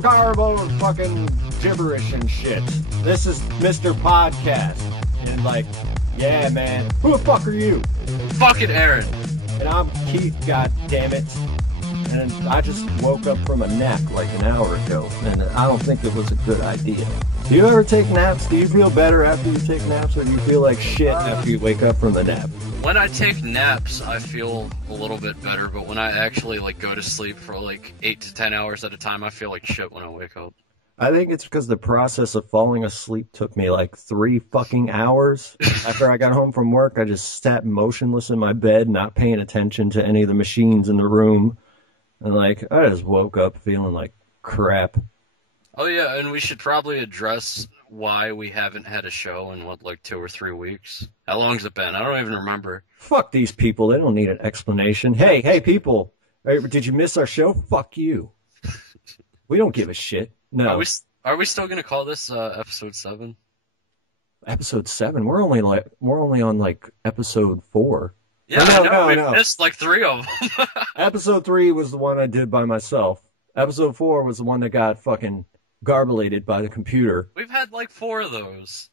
Garbo, fucking gibberish and shit. This is Mr. Podcast. And like, yeah, man. Who the fuck are you? Fucking Aaron. And I'm Keith, god damn it. And I just woke up from a nap like an hour ago. And I don't think it was a good idea. Do you ever take naps? Do you feel better after you take naps, or do you feel like shit after you wake up from the nap? When I take naps, I feel a little bit better, but when I actually go to sleep for 8 to 10 hours at a time, I feel like shit when I wake up. I think it's because the process of falling asleep took me 3 fucking hours. After I got home from work, I just sat motionless in my bed, not paying attention to any of the machines in the room. And I just woke up feeling like crap. Oh yeah, and we should probably address why we haven't had a show in 2 or 3 weeks. How long's it been? I don't even remember. Fuck these people. They don't need an explanation. Hey people. Did you miss our show? Fuck you. We don't give a shit. No. Are we still gonna call this episode 7? Episode 7? We're only on episode 4. Yeah, we missed 3 of them. Episode 3 was the one I did by myself. Episode 4 was the one that got fucking garbulated by the computer. We've had 4 of those.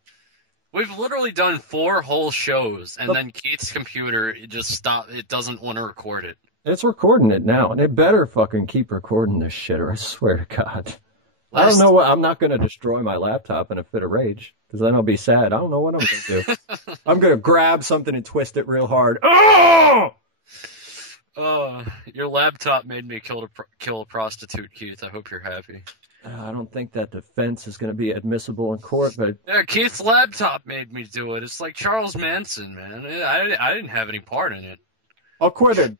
We've literally done 4 whole shows, and then Keith's computer just stopped. It doesn't want to record it. It's recording it now, and it better fucking keep recording this shit, or I swear to God. I don't know what. I'm not going to destroy my laptop in a fit of rage, because then I'll be sad. I don't know what I'm going to do. I'm going to grab something and twist it real hard. Oh! Your laptop made me kill a prostitute, Keith. I hope you're happy. I don't think that defense is going to be admissible in court, but... Yeah, Keith's laptop made me do it. It's like Charles Manson, man. I didn't have any part in it. I'll quit it.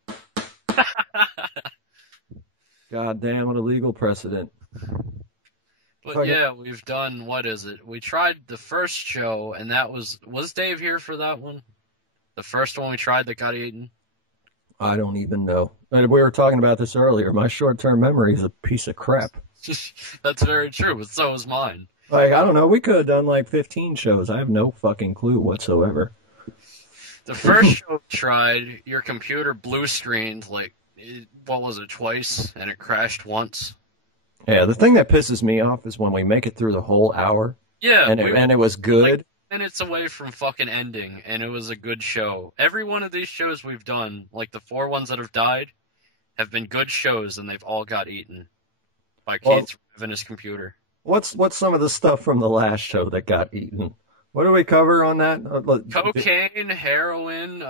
God damn, what a legal precedent. But yeah, we've done, what is it? We tried the first show, and that was Dave here for that one? The first one we tried that got eaten? I don't even know. And we were talking about this earlier. My short-term memory is a piece of crap. That's very true, but so is mine. I don't know. We could have done 15 shows. I have no fucking clue whatsoever. The first show we tried, your computer blue screened, twice, and it crashed once. Yeah, the thing that pisses me off is when we make it through the whole hour. Yeah. And it was good. Minutes away from fucking ending, and it was a good show. Every one of these shows we've done, the 4 ones that have died, have been good shows, and they've all got eaten by Keith and his computer. What's some of the stuff from the last show that got eaten? What do we cover on that? Cocaine, heroin,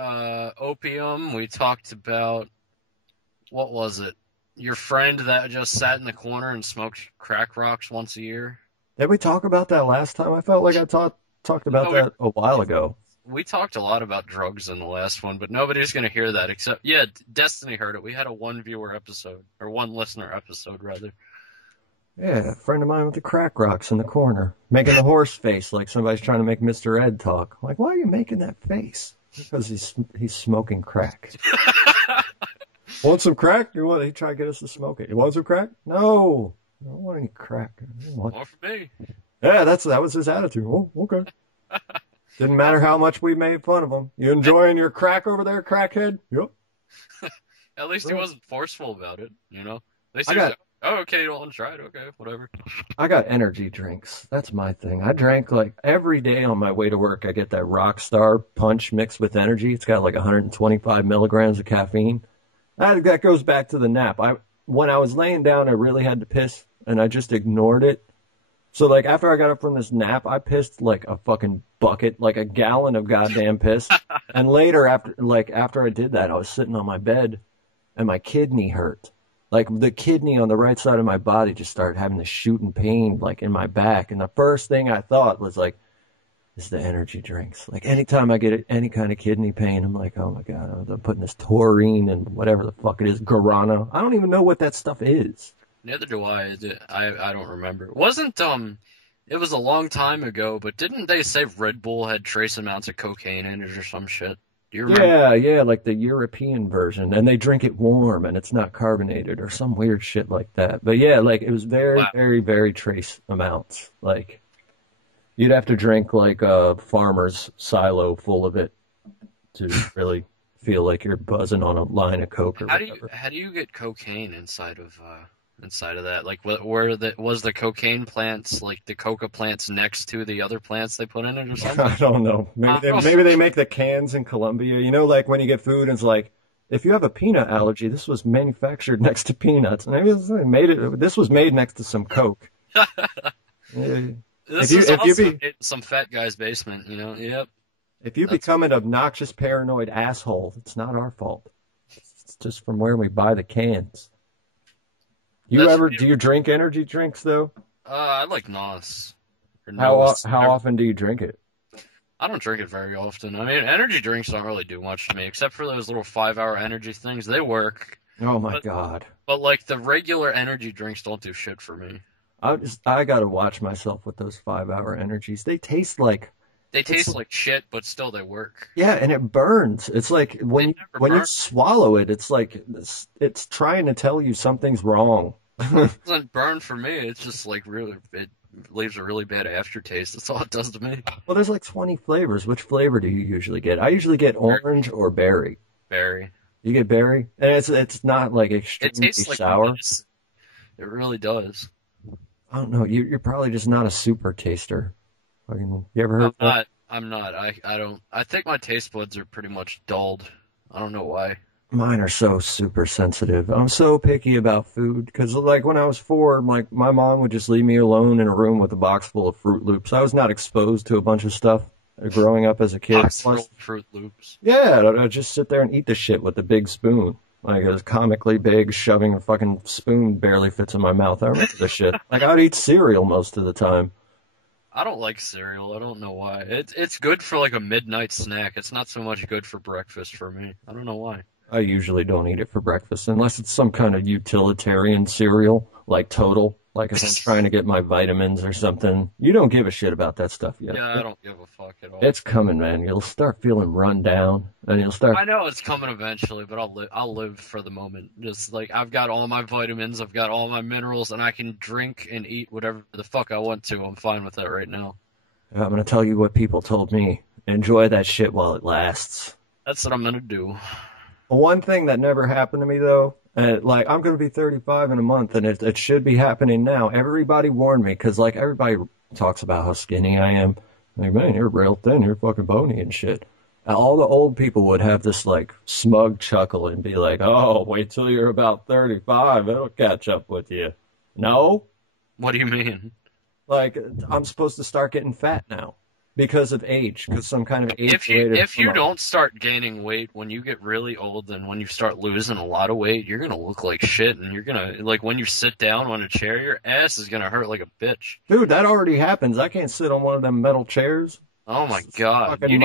opium. We talked about, what was it? Your friend that just sat in the corner and smoked crack rocks once a year. Did we talk about that last time? I felt like I talked about that a while ago. We talked a lot about drugs in the last one, but nobody's going to hear that except, Destiny heard it. We had a 1-viewer episode, or 1-listener episode, rather. Yeah, a friend of mine with the crack rocks in the corner, making the horse face like somebody's trying to make Mr. Ed talk. Why are you making that face? Because he's smoking crack. Want some crack? He tried to get us to smoke it. You want some crack? No. I don't want any crack. More for me. Yeah, that was his attitude. Oh, okay. Didn't matter how much we made fun of him. You enjoying your crack over there, crackhead? Yep. At least he wasn't forceful about it, you know? At least he was okay, you don't want to try it? Okay, whatever. I got energy drinks. That's my thing. I drank every day on my way to work. I get that Rockstar Punch mixed with energy. It's got 125 milligrams of caffeine. That goes back to the nap. When I was laying down, I really had to piss, and I just ignored it. So, after I got up from this nap, I pissed, a fucking bucket, a gallon of goddamn piss. And later, after I did that, I was sitting on my bed, and my kidney hurt. The kidney on the right side of my body just started having this shooting pain, in my back. And the first thing I thought was, it's the energy drinks. Anytime I get any kind of kidney pain, I'm like, oh, my God, I'm putting this taurine and whatever the fuck it is, guarana. I don't even know what that stuff is. Neither do I. I don't remember. Wasn't It was a long time ago, but didn't they say Red Bull had trace amounts of cocaine in it or some shit? Do you remember? Yeah, like the European version, and they drink it warm, and it's not carbonated or some weird shit like that. But yeah, like it was very, Wow. very, very trace amounts. Like you'd have to drink like a farmer's silo full of it to really feel like you're buzzing on a line of coke or whatever. How do you get cocaine inside of that? Like, was the cocaine plants like the coca plants next to the other plants they put in it or something? I don't know. Maybe they make the cans in Colombia. You know, like when you get food, and it's like, if you have a peanut allergy, this was manufactured next to peanuts. Maybe they made it. This was made next to some coke. Yeah. This If is you if you also be in some fat guy's basement, you know? Yep. if you That's become an obnoxious, paranoid asshole, it's not our fault. It's just from where we buy the cans. that's Do you drink energy drinks though? I like NOS or How NOS. how often do you drink it? I don't drink it very often. I mean, energy drinks don't really do much to me, except for those little 5-hour energy things. They work, Oh my but God. but like the regular energy drinks don't do shit for me. I gotta watch myself with those 5-hour energies. They taste like They it's taste like shit, but still they work. yeah, and it burns. It's like They never when you burn. swallow it, it's like it's trying to tell you something's wrong. It doesn't burn for me. It's just like really, it leaves a really bad aftertaste. That's all it does to me. Well, there's like 20 flavors. Which flavor do you usually get? I usually get orange or berry. Berry. You get berry, and it's not like It extremely tastes like sour. medicine. It really does. I don't know. You're probably just not a super taster. Fucking, you ever I'm heard that? not. I'm not. I don't. I think my taste buds are pretty much dulled. I don't know why. Mine are so super sensitive. I'm so picky about food because, like, when I was 4, like, my mom would just leave me alone in a room with a box full of Fruit Loops. I was not exposed to a bunch of stuff growing up as a kid. Box full Plus, of Fruit Loops. yeah, I'd just sit there and eat the shit with a big spoon. Like, it was comically big, shoving a fucking spoon barely fits in my mouth. I remember the shit. Like, I'd eat cereal most of the time. I don't like cereal. I don't know why. It's good for like a midnight snack. It's not so much good for breakfast for me. I don't know why. I usually don't eat it for breakfast unless it's some kind of utilitarian cereal, like Total. Like if I'm trying to get my vitamins or something. You don't give a shit about that stuff yet. Yeah, I don't give a fuck at all. It's coming, man. You'll start feeling run down, and you'll start. I know it's coming eventually, but I'll live for the moment. Just like I've got all my vitamins, I've got all my minerals, and I can drink and eat whatever the fuck I want to. I'm fine with that right now. I'm gonna tell you what people told me. Enjoy that shit while it lasts. That's what I'm gonna do. One thing that never happened to me though, like I'm gonna be 35 in a month, and it should be happening now. Everybody warned me because like everybody talks about how skinny I am. Like, man, you're real thin, you're fucking bony and shit. And all the old people would have this like smug chuckle and be like, "Oh, wait till you're about 35, it'll catch up with you." No, What do you mean? like I'm supposed to start getting fat now because of age, because some kind of If you age-related if you phenomenon. don't start gaining weight when you get really old, and when you start losing a lot of weight, you're gonna look like shit, and you're gonna like when you sit down on a chair, your ass is gonna hurt like a bitch. Dude, that already happens. I can't sit on one of them metal chairs. Oh my god! Fucking You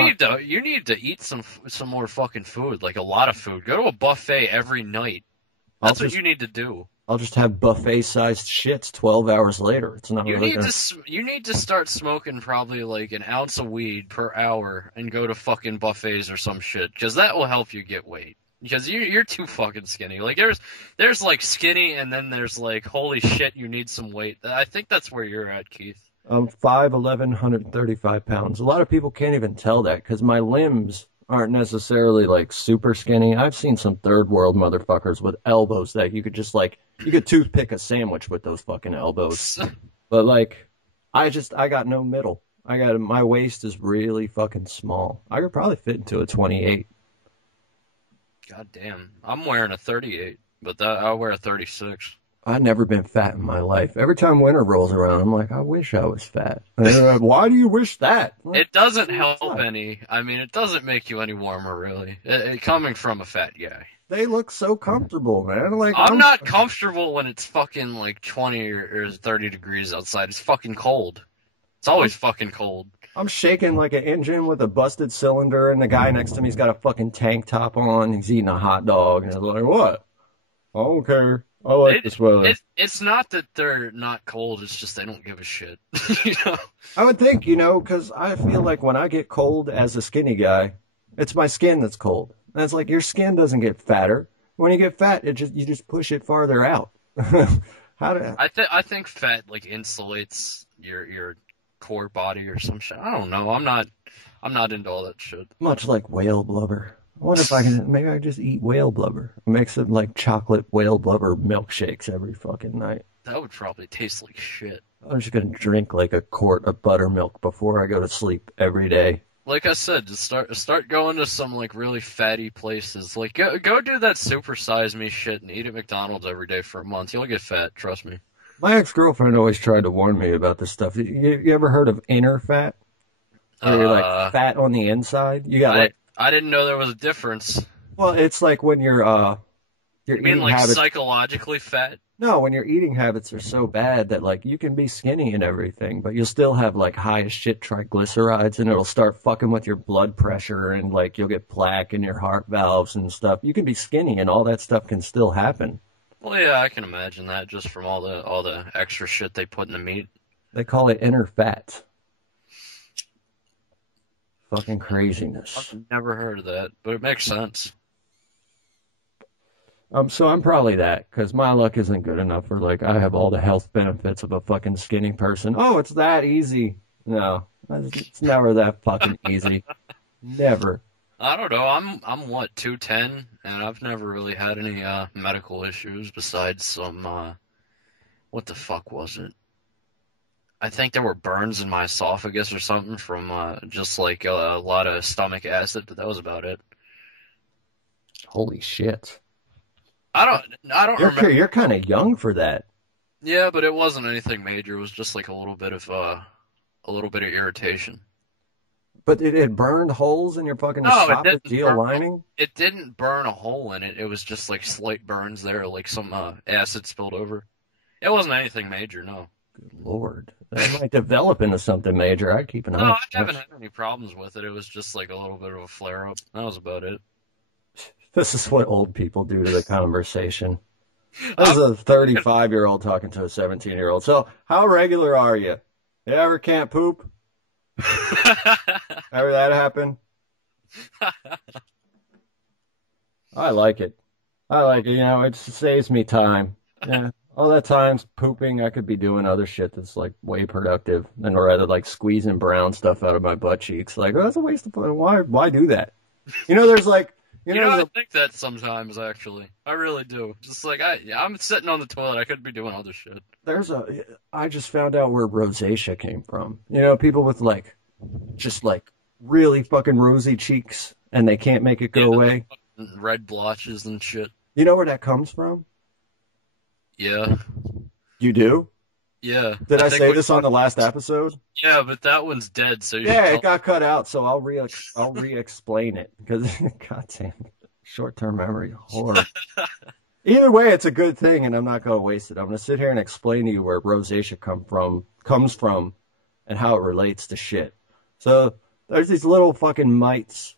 need to eat some more fucking food, like a lot of food. Go to a buffet every night. That's what you need to do. I'll just have buffet-sized shits 12 hours later. It's not really gonna... You need to start smoking probably like an ounce of weed per hour and go to fucking buffets or some shit, because that will help you get weight. Because you're too fucking skinny. Like there's like skinny, and then there's like holy shit, you need some weight. I think that's where you're at, Keith. I'm 5'11", 135 pounds. A lot of people can't even tell that because my limbs aren't necessarily like super skinny. I've seen some third world motherfuckers with elbows that you could just like, you could toothpick a sandwich with those fucking elbows. But like, I got no middle. My waist is really fucking small. I could probably fit into a 28. God damn, I'm wearing a 38, but I'll wear a 36. I've never been fat in my life. Every time winter rolls around, I'm like, I wish I was fat. And they're like, why do you wish that? I'm like, It doesn't help any. I mean, it doesn't make you any warmer, really. Coming from a fat guy. they look so comfortable, man. Like I'm not comfortable when it's fucking like 20 or 30 degrees outside. It's fucking cold. It's always fucking cold. I'm shaking like an engine with a busted cylinder, and the guy next to me's got a fucking tank top on. He's eating a hot dog, and I'm like, what? I don't care. I like this weather. It's not that they're not cold. It's just they don't give a shit. You know? I would think, because I feel like when I get cold as a skinny guy, it's my skin that's cold. And it's like your skin doesn't get fatter. When you get fat, you just push it farther out. I think fat like insulates your core body or some shit. I don't know. I'm not into all that shit. Much like whale blubber. I wonder if maybe I just eat whale blubber. Make some like chocolate whale blubber milkshakes every fucking night. That would probably taste like shit. I'm just gonna drink like a quart of buttermilk before I go to sleep every day. Like I said, just start going to some like really fatty places. Like go do that super size me shit and eat at McDonald's every day for a month. You'll get fat, trust me. My ex-girlfriend always tried to warn me about this stuff. You ever heard of inner fat? Where you're like fat on the inside? I didn't know there was a difference. Well, it's like when your you mean like habits, psychologically fat? No, when your eating habits are so bad that like you can be skinny and everything, but you'll still have like high as shit triglycerides and it'll start fucking with your blood pressure and like you'll get plaque in your heart valves and stuff. You can be skinny and all that stuff can still happen. Well, yeah, I can imagine that just from all the extra shit they put in the meat. They call it inner fat. Fucking craziness. I've never heard of that, but it makes sense. So I'm probably that, because my luck isn't good enough for, like, I have all the health benefits of a fucking skinny person. Oh, it's that easy. No, it's never that fucking easy. Never. I don't know. I'm what, 210, and I've never really had any medical issues besides some, what the fuck was it? I think there were burns in my esophagus or something from just like a lot of stomach acid, but that was about it. Holy shit. I don't remember. You're kind of young for that. Yeah, but it wasn't anything major. It was just like a little bit of irritation. But it burned holes in your fucking esophageal lining? It didn't burn a hole in it. It was just like slight burns there, like some acid spilled over. It wasn't anything major, no. Good Lord. That might develop into something major. I'd keep an eye on it. No, I haven't had any problems with it. It was just like a little bit of a flare-up. That was about it. This is what old people do to the conversation. This is a 35-year-old talking to a 17-year-old. So, how regular are you? You ever can't poop? Ever that happen? I like it. It saves me time. Yeah. All that time's pooping, I could be doing other shit that's like way productive than rather like squeezing brown stuff out of my butt cheeks. Like, that's a waste of fun. Why do that? There's like, I think that sometimes, actually. I really do. Just like, I'm sitting on the toilet. I could be doing other shit. I just found out where rosacea came from. People with like, just like really fucking rosy cheeks and they can't make it go away. Red blotches and shit. You know where that comes from? Yeah. You do? Yeah. Did I say this on the last episode? Yeah, but that one's dead, so it got cut out, so I'll re-explain it because goddamn short-term memory horror. Either way, it's a good thing, and I'm not going to waste it. I'm going to sit here and explain to you where rosacea comes from, and how it relates to shit. So there's these little fucking mites.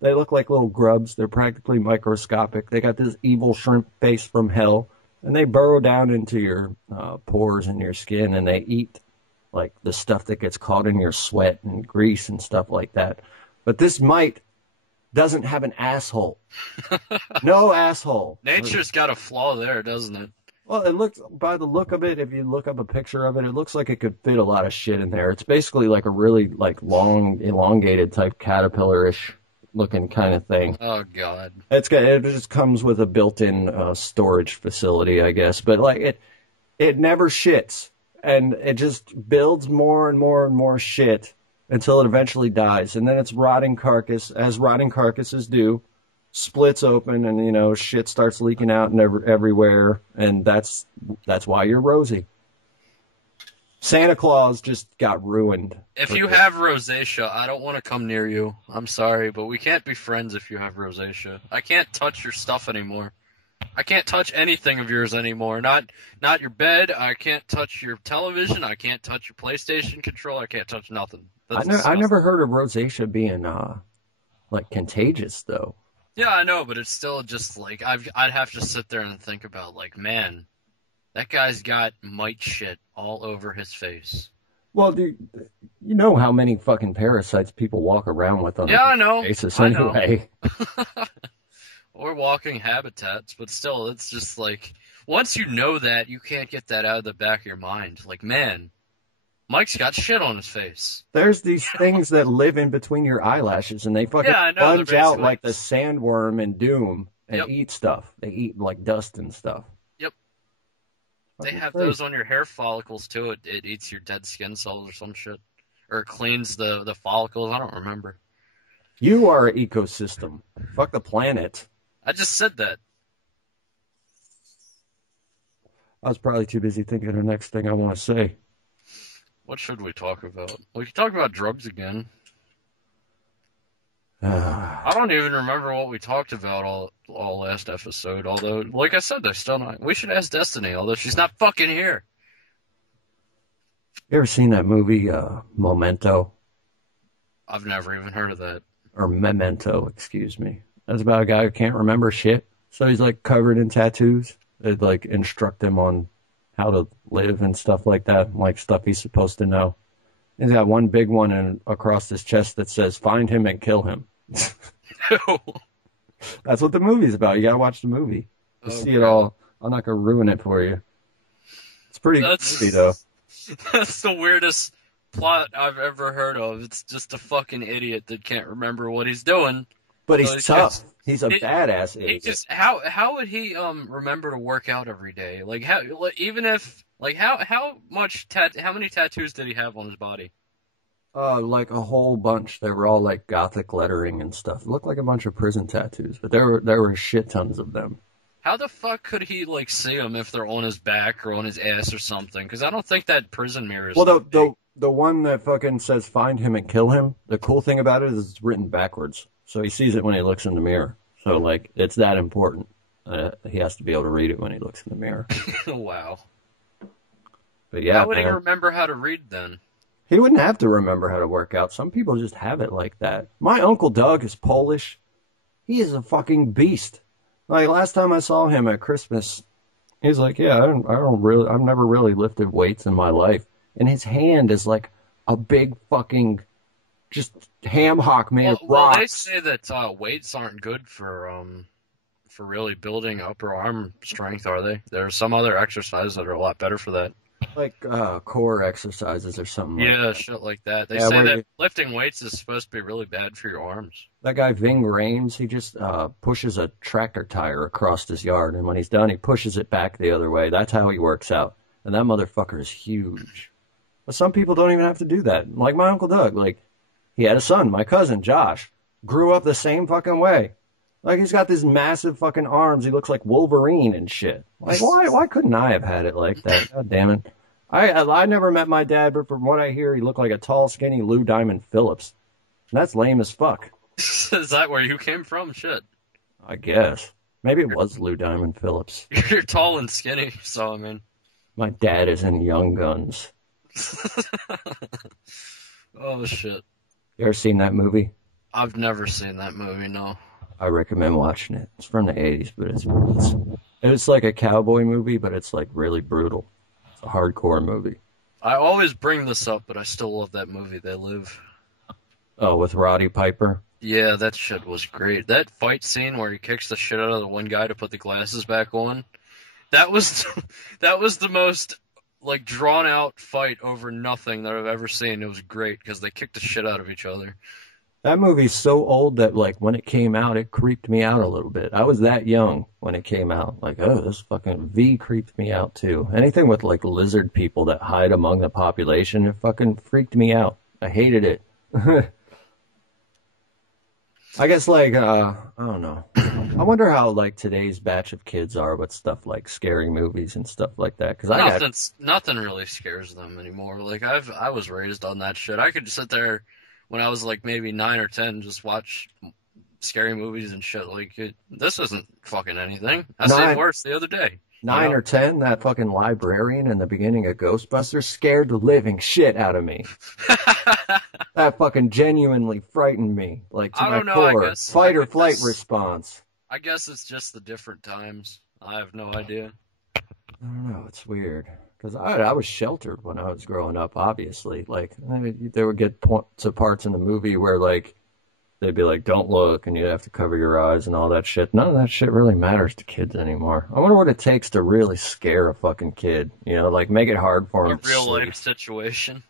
They look like little grubs. They're practically microscopic. They got this evil shrimp face from hell. And they burrow down into your pores and your skin, and they eat like the stuff that gets caught in your sweat and grease and stuff like that. But this mite doesn't have an asshole. No asshole. Nature's got a flaw there, doesn't it? Well, it looks, by the look of it, if you look up a picture of it, it looks like it could fit a lot of shit in there. It's basically like a really like long, elongated type caterpillar-ish looking kind of thing. Oh God! It just comes with a built-in storage facility, I guess. But like it never shits, and it just builds more and more and more shit until it eventually dies, and then its rotting carcass, as rotting carcasses do, splits open, and shit starts leaking out and everywhere, and that's why you're rosy. Santa Claus just got ruined. If you have rosacea, I don't want to come near you. I'm sorry, but we can't be friends if you have rosacea. I can't touch your stuff anymore. I can't touch anything of yours anymore. Not your bed. I can't touch your television. I can't touch your PlayStation controller. I can't touch nothing. I never heard of rosacea being like contagious though. Yeah, I know, but it's still just like I'd have to sit there and think about like, man, That guy's got mite shit all over his face. Well, dude, you know how many fucking parasites people walk around with on a Yeah, I daily know. basis I know. anyway. Or walking habitats, but still, it's just like, once you know that, you can't get that out of the back of your mind. Like, man, Mike's got shit on his face. There's these things that live in between your eyelashes, and they fucking Yeah, I know. plunge out like the sandworm in Doom and eat stuff. They eat like dust and stuff. Yep. They Fucking have crazy. those on your hair follicles too. It eats your dead skin cells or some shit. Or it cleans the follicles. I don't remember. You are an ecosystem. Fuck the planet. I just said that. I was probably too busy thinking of the next thing I want to say. What should we talk about? We could talk about drugs again. I don't even remember what we talked about all last episode. Although, like I said, they're still not. We should ask Destiny, although she's not fucking here. You ever seen that movie, Memento? I've never even heard of that. Or Memento, excuse me. That's about a guy who can't remember shit. So he's like covered in tattoos. They'd like instruct him on how to live and stuff like that, like stuff he's supposed to know. He's got one big one across his chest that says, "Find him and kill him." That's what the movie's about. You gotta watch the movie to see it all. I'm not gonna ruin it for you. It's pretty good movie, though. That's the weirdest plot I've ever heard of. It's just a fucking idiot that can't remember what he's doing. But he's tough. He's a badass idiot. How would he remember to work out every day? Like how many tattoos did he have on his body? Like a whole bunch. They were all like gothic lettering and stuff. It looked like a bunch of prison tattoos, but there were shit tons of them. How the fuck could he like see them if they're on his back or on his ass or something? Because I don't think that prison mirror is. Well, the one that fucking says "Find him and kill him." The cool thing about it is it's written backwards, so he sees it when he looks in the mirror. So like it's that important. He has to be able to read it when he looks in the mirror. Wow. But yeah, how would he remember how to read then? He wouldn't have to remember how to work out. Some people just have it like that. My Uncle Doug is Polish. He is a fucking beast. Like last time I saw him at Christmas, he's like, "Yeah, I've never really lifted weights in my life." And his hand is like a big fucking just ham hock made of rocks. Well, they say that weights aren't good for really building upper arm strength, are they? There are some other exercises that are a lot better for that. Like core exercises or something like that. Yeah, shit like that. They say that lifting weights is supposed to be really bad for your arms. That guy Ving Rhames, he just pushes a tractor tire across his yard, and when he's done, he pushes it back the other way. That's how he works out. And that motherfucker is huge. But some people don't even have to do that. Like my Uncle Doug, like he had a son, my cousin Josh, grew up the same fucking way. Like he's got these massive fucking arms. He looks like Wolverine and shit. Like why couldn't I have had it like that? God damn it. I never met my dad, but from what I hear, he looked like a tall, skinny Lou Diamond Phillips. And that's lame as fuck. Is that where you came from? Shit. I guess. Maybe it was Lou Diamond Phillips. You're tall and skinny, so I mean. My dad is in Young Guns. Oh, shit. You ever seen that movie? I've never seen that movie, no. I recommend watching it. It's from the 80s, but it's like a cowboy movie, but it's like really brutal. It's a hardcore movie. I always bring this up, but I still love that movie, They Live. Oh, with Roddy Piper? Yeah, that shit was great. That fight scene where he kicks the shit out of the one guy to put the glasses back on, that was the most like drawn out fight over nothing that I've ever seen. It was great because they kicked the shit out of each other. That movie's so old that like when it came out, it creeped me out a little bit. I was that young when it came out. Like, oh, this fucking V creeped me out too. Anything with like lizard people that hide among the population, it fucking freaked me out. I hated it. I guess like I don't know. I wonder how like today's batch of kids are with stuff like scary movies and stuff like that. Because nothing really scares them anymore. Like I was raised on that shit. I could sit there when I was like maybe 9 or 10, just watch scary movies and shit. Like this isn't fucking anything. I seen worse the other day. 9 or 10, that fucking librarian in the beginning of Ghostbusters scared the living shit out of me. That fucking genuinely frightened me. Like to my core. Fight or flight response. I guess it's just the different times. I have no idea. I don't know. It's weird because I was sheltered when I was growing up. Obviously, like they would get to parts in the movie where like they'd be like, "Don't look," and you'd have to cover your eyes and all that shit. None of that shit really matters to kids anymore. I wonder what it takes to really scare a fucking kid. You know, like make it hard for A him to real sleep. life situation.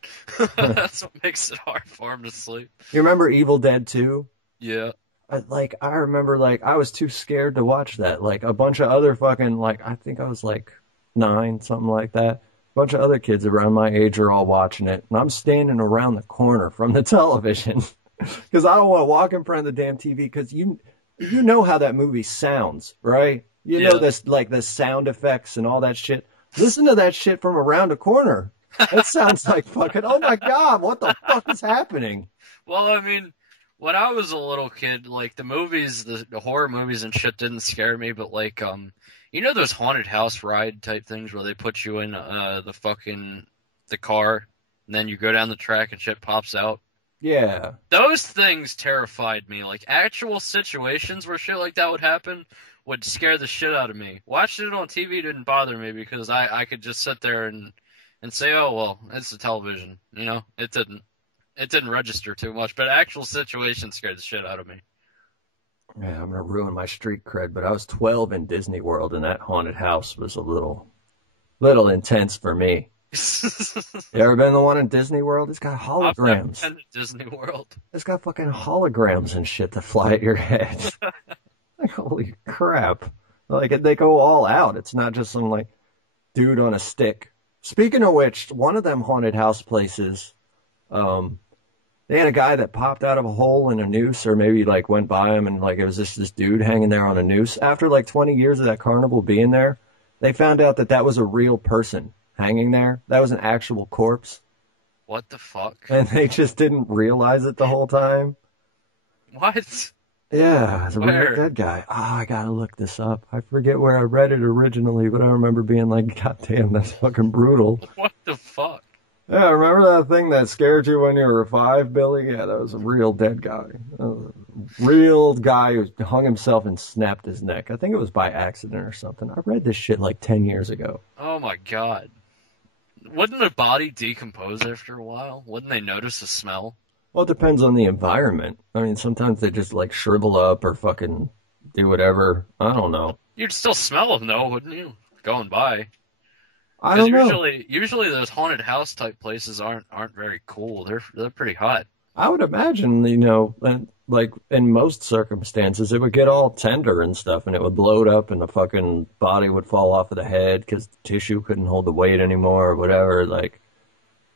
That's what makes it hard for him to sleep. You remember Evil Dead 2? Yeah. I remember like I was too scared to watch that. Like a bunch of other fucking like I think I was like 9, something like that. A bunch of other kids around my age are all watching it, and I'm standing around the corner from the television because I don't want to walk in front of the damn TV because you know how that movie sounds, right? You know this like the sound effects and all that shit. Listen to that shit from around the corner. That sounds like fucking, oh my God, what the fuck is happening? Well, I mean, when I was a little kid, like the movies, the horror movies and shit didn't scare me, but like, you know those haunted house ride type things where they put you in the car and then you go down the track and shit pops out? Yeah. Those things terrified me. Like actual situations where shit like that would happen would scare the shit out of me. Watching it on TV didn't bother me because I could just sit there and say, oh well, it's the television. You know, it didn't register too much, but actual situations scared the shit out of me. Yeah, I'm gonna ruin my street cred, but I was 12 in Disney World, and that haunted house was a little intense for me. You ever been in the one in Disney World? It's got holograms. I've been to Disney World. It's got fucking holograms and shit that fly at your head. Like, holy crap. Like, they go all out. It's not just some, like, dude on a stick. Speaking of which, one of them haunted house places, they had a guy that popped out of a hole in a noose, or maybe, like, went by him, and, like, it was just this dude hanging there on a noose. After, like, 20 years of that carnival being there, they found out that was a real person hanging there. That was an actual corpse. What the fuck? And they just didn't realize it the whole time. What? Yeah, it's a real dead guy. Oh, I gotta look this up. I forget where I read it originally, but I remember being like, God damn, that's fucking brutal. What the fuck? Yeah, remember that thing that scared you when you were 5, Billy? Yeah, that was a real dead guy. Real guy who hung himself and snapped his neck. I think it was by accident or something. I read this shit like 10 years ago. Oh my God. Wouldn't a body decompose after a while? Wouldn't they notice the smell? Well, it depends on the environment. I mean, sometimes they just like shrivel up or fucking do whatever. I don't know. You'd still smell them though, wouldn't you? Going by. I don't know. Usually those haunted house type places aren't very cool. They're pretty hot. I would imagine, you know, like in most circumstances, it would get all tender and stuff, and it would bloat up, and the fucking body would fall off of the head because the tissue couldn't hold the weight anymore or whatever. Like,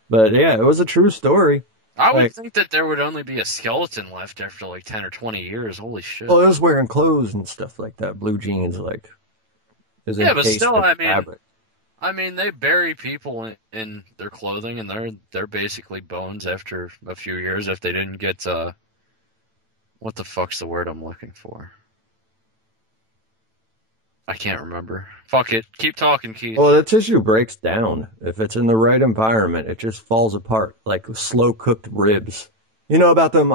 but yeah, it was a true story. I would think that there would only be a skeleton left after like 10 or 20 years. Holy shit. Well, it was wearing clothes and stuff like that, blue jeans, like. Yeah, but still, I mean, they bury people in their clothing, and they're basically bones after a few years if they didn't get what the fuck's the word I'm looking for? I can't remember. Fuck it. Keep talking, Keith. Well, the tissue breaks down. If it's in the right environment, it just falls apart like slow cooked ribs. You know about them,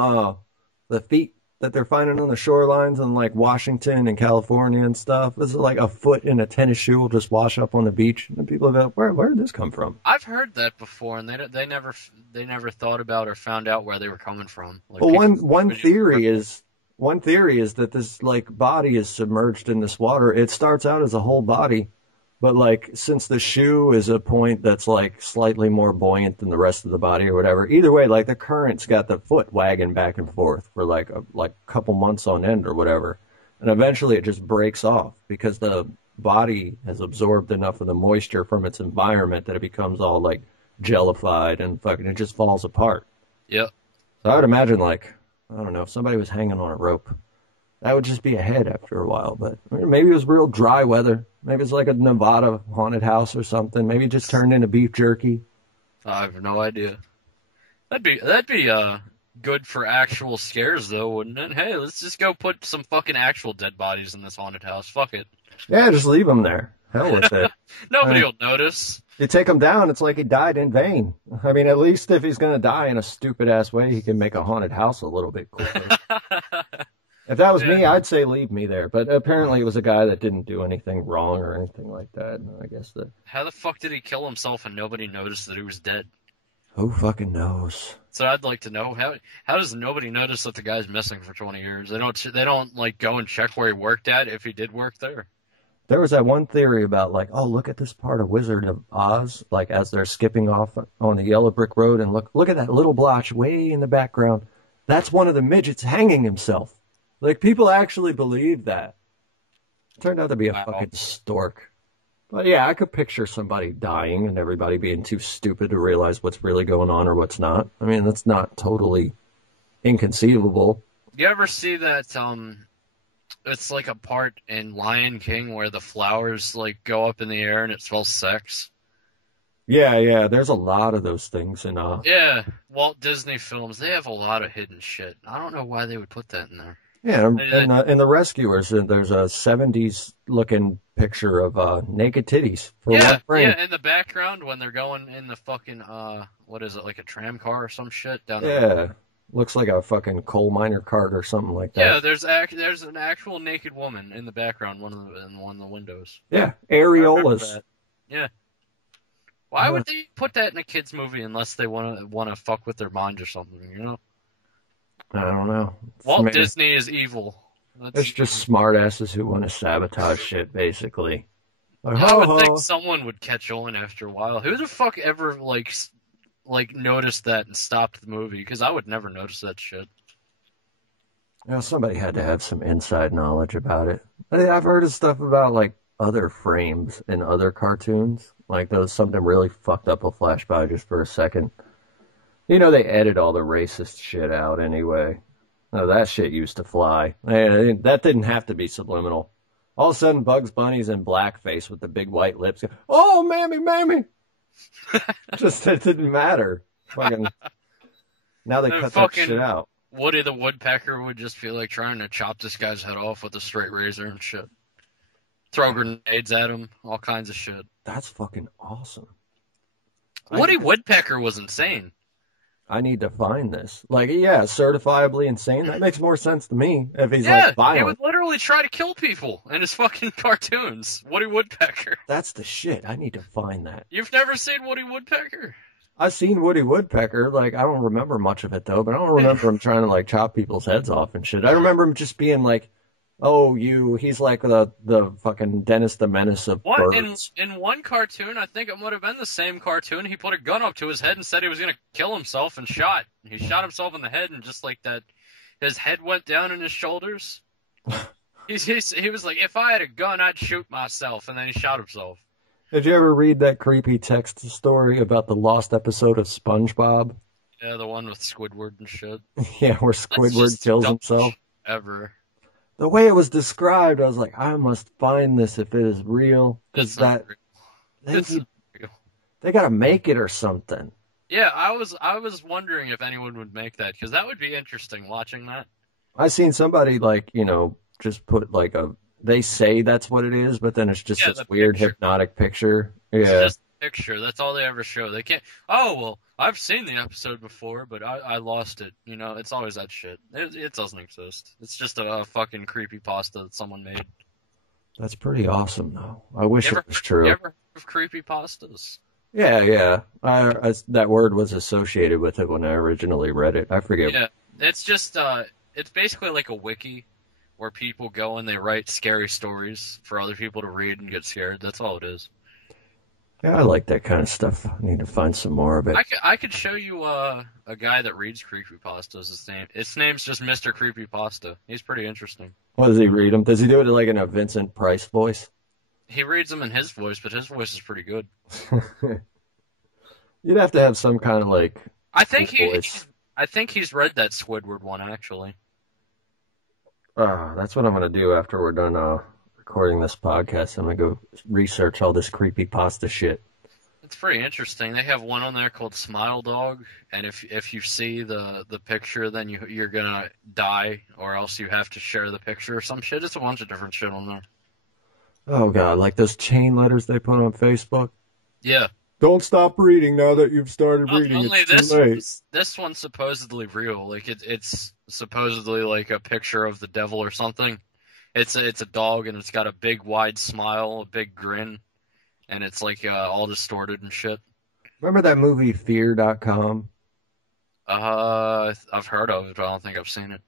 the feet that they're finding on the shorelines in like Washington and California and stuff? This is like a foot in a tennis shoe will just wash up on the beach, and people are like, where did this come from? I've heard that before, and they never thought about or found out where they were coming from. Like, well, one theory is that this like body is submerged in this water. It starts out as a whole body, but like since the shoe is a point that's like slightly more buoyant than the rest of the body or whatever, either way, like the current's got the foot wagging back and forth for like a couple months on end or whatever, and eventually it just breaks off because the body has absorbed enough of the moisture from its environment that it becomes all like jellified and fucking it just falls apart. Yep. So I would imagine like, I don't know, if somebody was hanging on a rope, that would just be a head after a while. But maybe it was real dry weather. Maybe it's like a Nevada haunted house or something. Maybe it just turned into beef jerky. I have no idea. That'd be good for actual scares though, wouldn't it? Hey, let's just go put some fucking actual dead bodies in this haunted house. Fuck it. Yeah, just leave them there. Hell with it. Nobody will notice. You take him down, it's like he died in vain. I mean, at least if he's going to die in a stupid-ass way, he can make a haunted house a little bit cooler. If that was me, Yeah. I'd say leave me there. But apparently it was a guy that didn't do anything wrong or anything like that. And I guess that How the fuck did he kill himself and nobody noticed that he was dead? who fucking knows? So I'd like to know how does nobody notice that the guy's missing for 20 years? They don't like go and check where he worked at if he did work there. There was that one theory about like, oh, look at this part of Wizard of Oz, like as they're skipping off on the yellow brick road, and look at that little blotch way in the background. That's one of the midgets hanging himself. Like people actually believe that. Turned out to be a Wow. fucking stork. But yeah, I could picture somebody dying and everybody being too stupid to realize what's really going on or what's not. I mean, that's not totally inconceivable. You ever see that it's like a part in Lion King where the flowers like go up in the air and it smells sex? Yeah, there's a lot of those things in Yeah, Walt Disney films, they have a lot of hidden shit. I don't know why they would put that in there. yeah, They- in the Rescuers, there's a '70s looking picture of naked titties for Yeah, one frame. yeah, in the background when they're going in the fucking what is it, like a tram car or some shit down the road. Yeah, looks like a fucking coal miner cart or something like Yeah, that. there's an actual naked woman in the background, in one of the windows. Yeah, I remember areolas. that. Yeah. Why would they put that in a kids movie unless they want to fuck with their mind or something, you know? I don't know. Walt Maybe- Disney is evil. It's just smartasses who want to sabotage shit, basically. Like, I ho, would ho. think someone would catch on after a while. Who the fuck ever like noticed that and stopped the movie? Because I would never notice that shit. You know, somebody had to have some inside knowledge about it. I've heard of stuff about like other frames in other cartoons. Like those something really fucked up will flash by just for a second. You know, they edit all the racist shit out anyway. Oh, that shit used to fly. That didn't have to be subliminal. All of a sudden, Bugs Bunny's in blackface with the big white lips. Oh, mammy. Just, it didn't matter. Fucking, now they And cut that fucking shit out. Woody the Woodpecker would just feel like trying to chop this guy's head off with a straight razor and shit. Throw grenades at him, all kinds of shit. That's fucking awesome. Woody Woodpecker was insane. I need to find this. Like, yeah, certifiably insane. That makes more sense to me if he's Yeah, like violent. he would literally try to kill people in his fucking cartoons. Woody Woodpecker. That's the shit. I need to find that. You've never seen Woody Woodpecker? I've seen Woody Woodpecker. Like, I don't remember much of it though, but I don't remember him trying to like chop people's heads off and shit. I remember him just being like, "Oh, he's like the fucking Dennis the Menace of What birds." in one cartoon? I think it would have been the same cartoon. He put a gun up to his head and said he was gonna kill himself and shot. He shot himself in the head and just like that, his head went down in his shoulders. He was like, if I had a gun, I'd shoot myself, and then he shot himself. Did you ever read that creepy text story about the lost episode of SpongeBob? Yeah, the one with Squidward and shit. Yeah, where That's Squidward just kills dumb himself. Ever. The way it was described, I was like, I must find this if it is real, because It's not that real. It's not real. they gotta make it or something. Yeah, I was wondering if anyone would make that because that would be interesting watching that. I seen somebody like, just put like they say that's what it is, but then it's just Yeah, this the weird picture. hypnotic picture. It's Yeah. just a picture. That's all they ever show. They can't. Oh well, I've seen the episode before, but I lost it. You know, it's always that shit. It doesn't exist. It's just a fucking creepypasta that someone made. That's pretty awesome though. I wish You it was true. You ever heard of creepypastas? Yeah. That word was associated with it when I originally read it. I forget. Yeah, it's just it's basically like a wiki where people go and they write scary stories for other people to read and get scared. That's all it is. Yeah, I like that kind of stuff. I need to find some more of it. I could show you a guy that reads creepypastas. His name's just Mr. Creepypasta. He's pretty interesting. What does he read them? Does he do it like in a Vincent Price voice? He reads them in his voice, but his voice is pretty good. You'd have to have some kind of like I think voice. I think he's read that Squidward one actually. That's what I'm gonna do after we're done recording this podcast. I'm gonna go research all this creepy pasta shit. It's pretty interesting. They have one on there called Smile Dog, and if you see the picture, then you're gonna die, or else you have to share the picture or some shit. It's a bunch of different shit on there. Oh god, like those chain letters they put on Facebook. Yeah, Don't stop reading now that you've started Not reading. only It's too late. this one's supposedly real. Like it's supposedly like a picture of the devil or something. It's a dog and it's got a big wide smile, a big grin, and it's like all distorted and shit. Remember that movie Fear.com? I've heard of it, but I don't think I've seen it.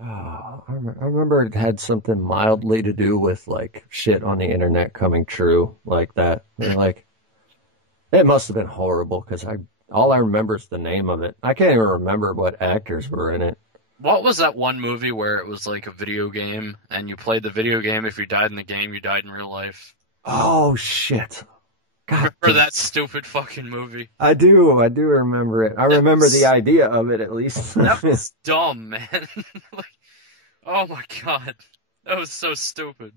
I remember it had something mildly to do with like shit on the internet coming true like that. And, like it must have been horrible because all I remember is the name of it. I can't even remember what actors were in it. What was that one movie where it was like a video game and you played the video game? If you died in the game, you died in real life. Oh shit! God, Remember that stupid fucking movie? I do remember it. I remember the idea of it at least. That was dumb, man. Like, oh my god, that was so stupid.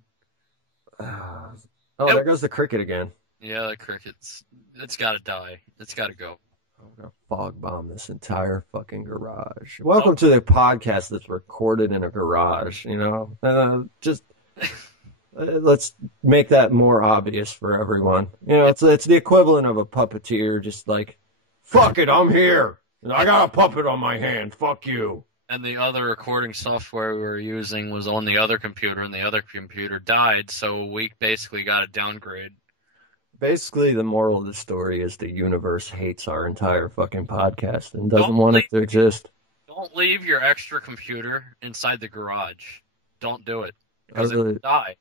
Oh, there goes the cricket again. Yeah, the crickets. It's gotta die. It's gotta go. I'm gonna fog bomb this entire fucking garage. Welcome to the podcast that's recorded in a garage. You know, just let's make that more obvious for everyone. You know, it's the equivalent of a puppeteer, just like, fuck it, I'm here. I got a puppet on my hand. Fuck you. And the other recording software we were using was on the other computer, and the other computer died, so we basically got a downgrade. Basically, the moral of the story is the universe hates our entire fucking podcast and doesn't want it to exist. Don't leave your extra computer inside the garage. Don't do it, because it will die.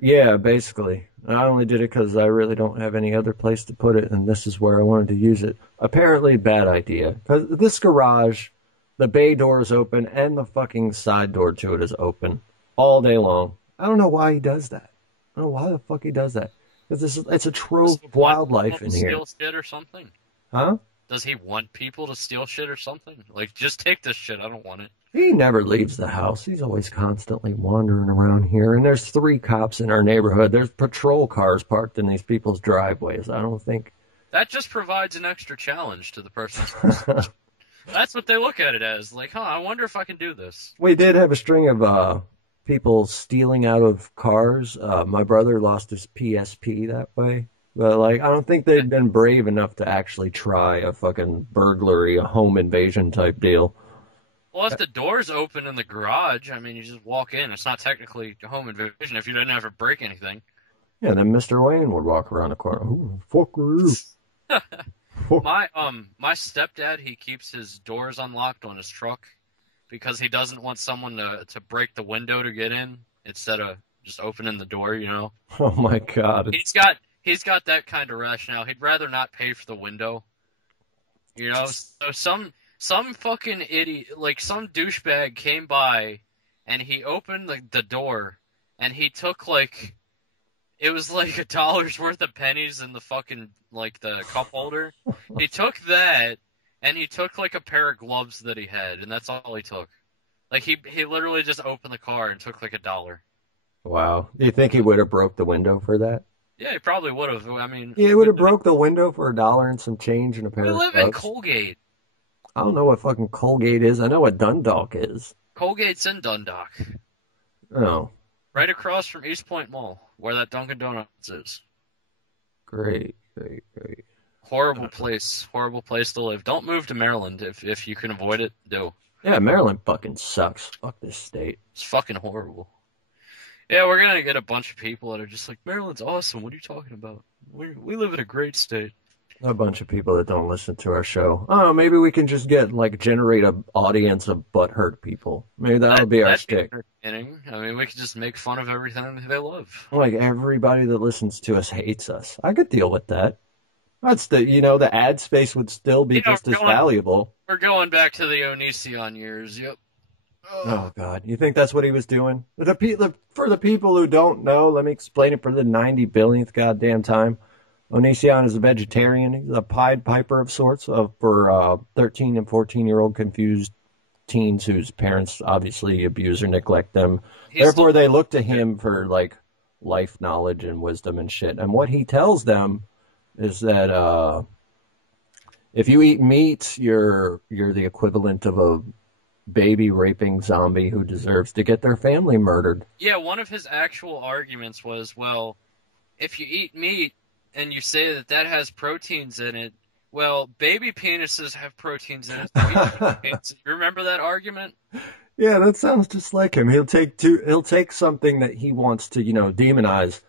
Yeah, basically. I only did it because I really don't have any other place to put it, and this is where I wanted to use it. Apparently, bad idea. Because this garage, the bay door is open, and the fucking side door to it is open all day long. I don't know why he does that. I don't know why the fuck he does that. Because it's a trove of wildlife in here. Steal shit or something? Huh? Does he want people to steal shit or something? Like, just take this shit. I don't want it. He never leaves the house. He's always constantly wandering around here. And there's 3 cops in our neighborhood. There's patrol cars parked in these people's driveways. I don't think... That just provides an extra challenge to the person. That's what they look at it as. Like, I wonder if I can do this. We did have a string of people stealing out of cars. My brother lost his PSP that way. But, like, I don't think they've been brave enough to actually try a fucking burglary, a home invasion type deal. Well, if the door's open in the garage, I mean, you just walk in. It's not technically a home invasion if you didn't ever break anything. Yeah, then Mr. Wayne would walk around the corner. Who the fuck are you? My stepdad, he keeps his doors unlocked on his truck because he doesn't want someone to break the window to get in instead of just opening the door, you know? Oh, my God. He's got that kind of rationale. He'd rather not pay for the window. You know, so some fucking idiot, like some douchebag came by and he opened the door and he took like, it was like $1 worth of pennies in the fucking, like the cup holder. He took that and he took like a pair of gloves that he had and that's all he took. Like he literally just opened the car and took like $1. Wow. Do you think he would have broke the window for that? Yeah, he probably would have. I mean, yeah, he would have broke the window for $1 and some change and a pair of gloves. We live in Colgate. I don't know what fucking Colgate is. I know what Dundalk is. Colgate's in Dundalk. Oh. Right across from East Point Mall, where that Dunkin' Donuts is. Great. Horrible place to live. Don't move to Maryland if you can avoid it. Do. Yeah, Maryland fucking sucks. Fuck this state. It's fucking horrible. Yeah, we're gonna get a bunch of people that are just like, Maryland's awesome. What are you talking about? We live in a great state. A bunch of people that don't listen to our show. Oh, maybe we can just generate an audience of butthurt people. Maybe that'll be our shtick. I mean, we could just make fun of everything they love. Like, everybody that listens to us hates us. I could deal with that. That's the ad space would still be just as valuable. We're going back to the Onision years, yep. Oh, God. You think that's what he was doing? For the people who don't know, let me explain it for the 90 billionth goddamn time. Onision is a vegetarian. He's a Pied Piper of sorts for 13 and 14-year-old confused teens whose parents obviously abuse or neglect them. Therefore, they look to him for, like, life knowledge and wisdom and shit. And what he tells them is that if you eat meat, you're the equivalent of a baby-raping zombie who deserves to get their family murdered. Yeah, one of his actual arguments was, well, if you eat meat, and you say that has proteins in it. Well, baby penises have proteins in it. You remember that argument? Yeah, that sounds just like him. He'll take something that he wants to, demonize,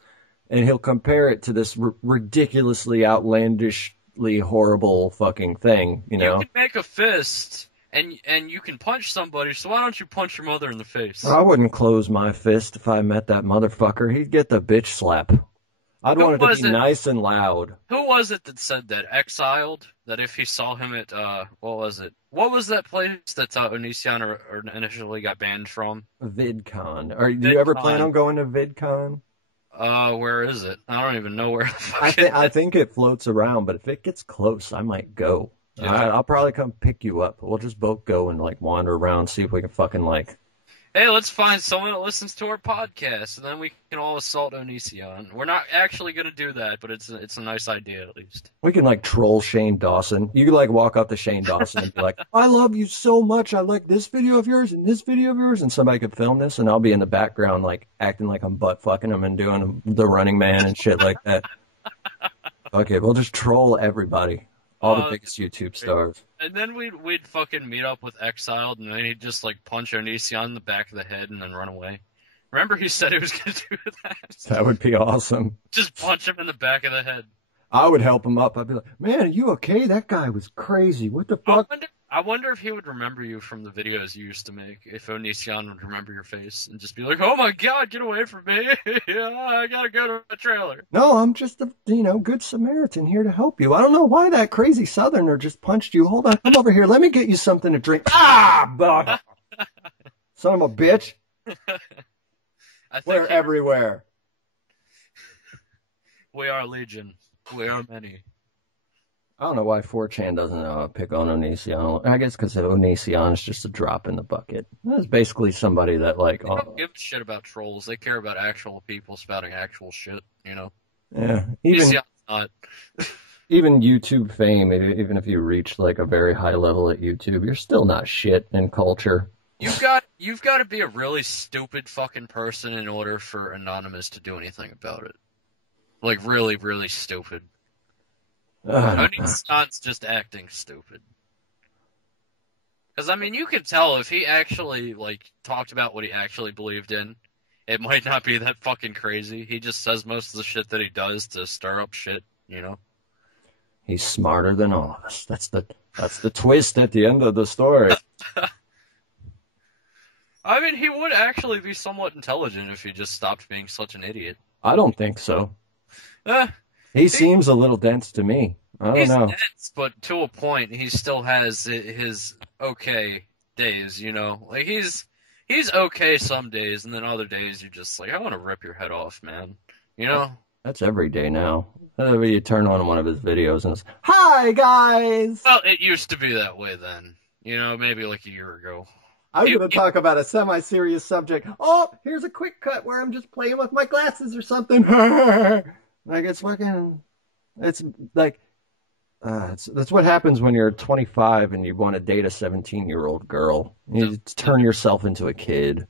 and he'll compare it to this ridiculously outlandishly horrible fucking thing, You can make a fist and you can punch somebody, so why don't you punch your mother in the face? I wouldn't close my fist if I met that motherfucker. He'd get the bitch slap. I'd want it to be nice and loud. Who was it that said that? Exiled? That if he saw him at, what was it? What was that place that Onision initially got banned from? VidCon. Do you ever plan on going to VidCon? Where is it? I don't even know where the fuck I think it floats around, but if it gets close, I might go. Yeah. I'll probably come pick you up. We'll just both go and wander around, see if we can fucking Hey, let's find someone that listens to our podcast, and then we can all assault Onision. We're not actually going to do that, but it's a nice idea at least. We can troll Shane Dawson. You can walk up to Shane Dawson and be like, "I love you so much. I like this video of yours and this video of yours," and somebody could film this, and I'll be in the background acting like I'm butt fucking him and doing the Running Man and shit like that. Okay, we'll just troll everybody. All the biggest YouTube stars. And then we'd fucking meet up with Exiled, and then he'd just punch Onision in the back of the head and then run away. Remember he said he was going to do that? That would be awesome. Just punch him in the back of the head. I would help him up. I'd be like, "Man, are you okay? That guy was crazy. What the fuck?" I wonder if he would remember you from the videos you used to make. If Onision would remember your face and just be like, "Oh my god, get away from me. I gotta go to a trailer." No, I'm just a, good Samaritan here to help you. I don't know why that crazy Southerner just punched you. Hold on, come over here. Let me get you something to drink. Ah! Son of a bitch. We're everywhere. We are legion. We are many. I don't know why 4chan doesn't pick on Onision. I guess because Onision is just a drop in the bucket. It's basically somebody that they don't give a shit about trolls. They care about actual people spouting actual shit. Yeah. Even YouTube fame, even if you reach a very high level at YouTube, you're still not shit in culture. You've got to be a really stupid fucking person in order for Anonymous to do anything about it. Really, really stupid. Onision's just acting stupid. Because, you can tell if he actually, talked about what he actually believed in, it might not be that fucking crazy. He just says most of the shit that he does to stir up shit, He's smarter than all of us. That's the twist at the end of the story. He would actually be somewhat intelligent if he just stopped being such an idiot. I don't think so. He seems a little dense to me. I don't know. He's dense, but to a point, he still has his okay days, He's okay some days, and then other days you're just I want to rip your head off, man. That's every day now. You turn on one of his videos and it's, "Hi, guys!" Well, it used to be that way then. Maybe a year ago. I'm going to talk about a semi-serious subject. Oh, here's a quick cut where I'm just playing with my glasses or something. It's fucking... It's that's what happens when you're 25 and you want to date a 17-year-old girl. You turn yourself into a kid.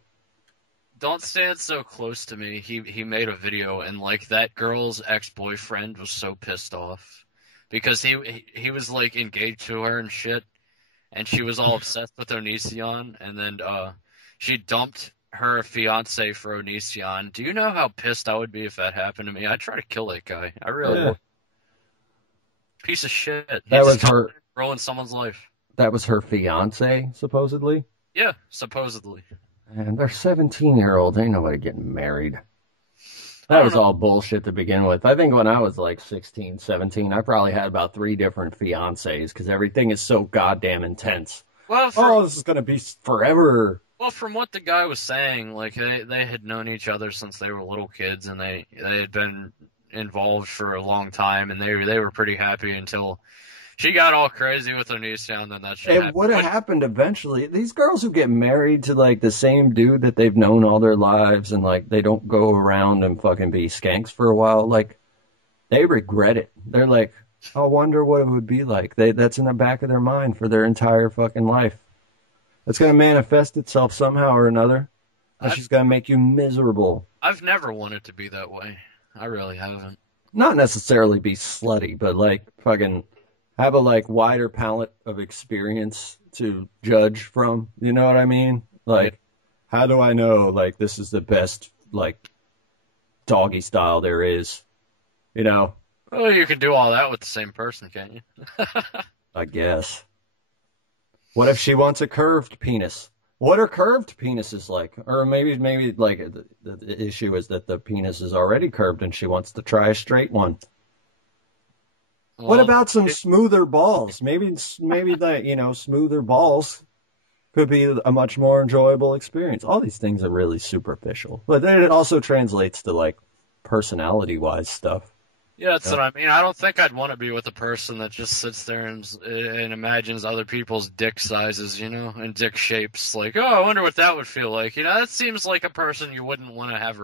Don't stand so close to me. He made a video and that girl's ex-boyfriend was so pissed off because he was engaged to her and shit, and she was all obsessed with Onision, and then she dumped her fiance for Onision. Do you know how pissed I would be if that happened to me? I'd try to kill that guy. I really would. Piece of shit. That was her ruin someone's life. That was her fiance, supposedly? Yeah, supposedly. And they're 17-year-olds. Ain't nobody getting married. That was all bullshit to begin with. I think when I was 16, 17, I probably had about 3 different fiancés because everything is so goddamn intense. Well, this is going to be forever. Well, from what the guy was saying, they had known each other since they were little kids, and they had been involved for a long time, and they were pretty happy until she got all crazy with Onision, then that shit happened. It would have happened eventually. These girls who get married to the same dude that they've known all their lives, and they don't go around and fucking be skanks for a while, they regret it. They're like, I wonder what it would be like. That's in the back of their mind for their entire fucking life. It's going to manifest itself somehow or another. That's just going to make you miserable. I've never wanted to be that way. I really haven't. not necessarily be slutty, but like fucking have a like wider palette of experience to judge from. You know what I mean? Yeah. Like, how do I know like this is the best like doggy style there is? You know, Well, you can do all that with the same person, can't you? I guess. What if she wants a curved penis? What are curved penises like? Or maybe like the issue is that the penis is already curved and she wants to try a straight one. What Well, about some smoother balls? Maybe the smoother balls could be a much more enjoyable experience. All these things are really superficial, but then it also translates to like personality wise stuff. yeah, that's Yeah. what I mean. I don't think I'd want to be with a person that just sits there and imagines other people's dick sizes, and dick shapes. Like, oh, I wonder what that would feel like. That seems like a person you wouldn't want to have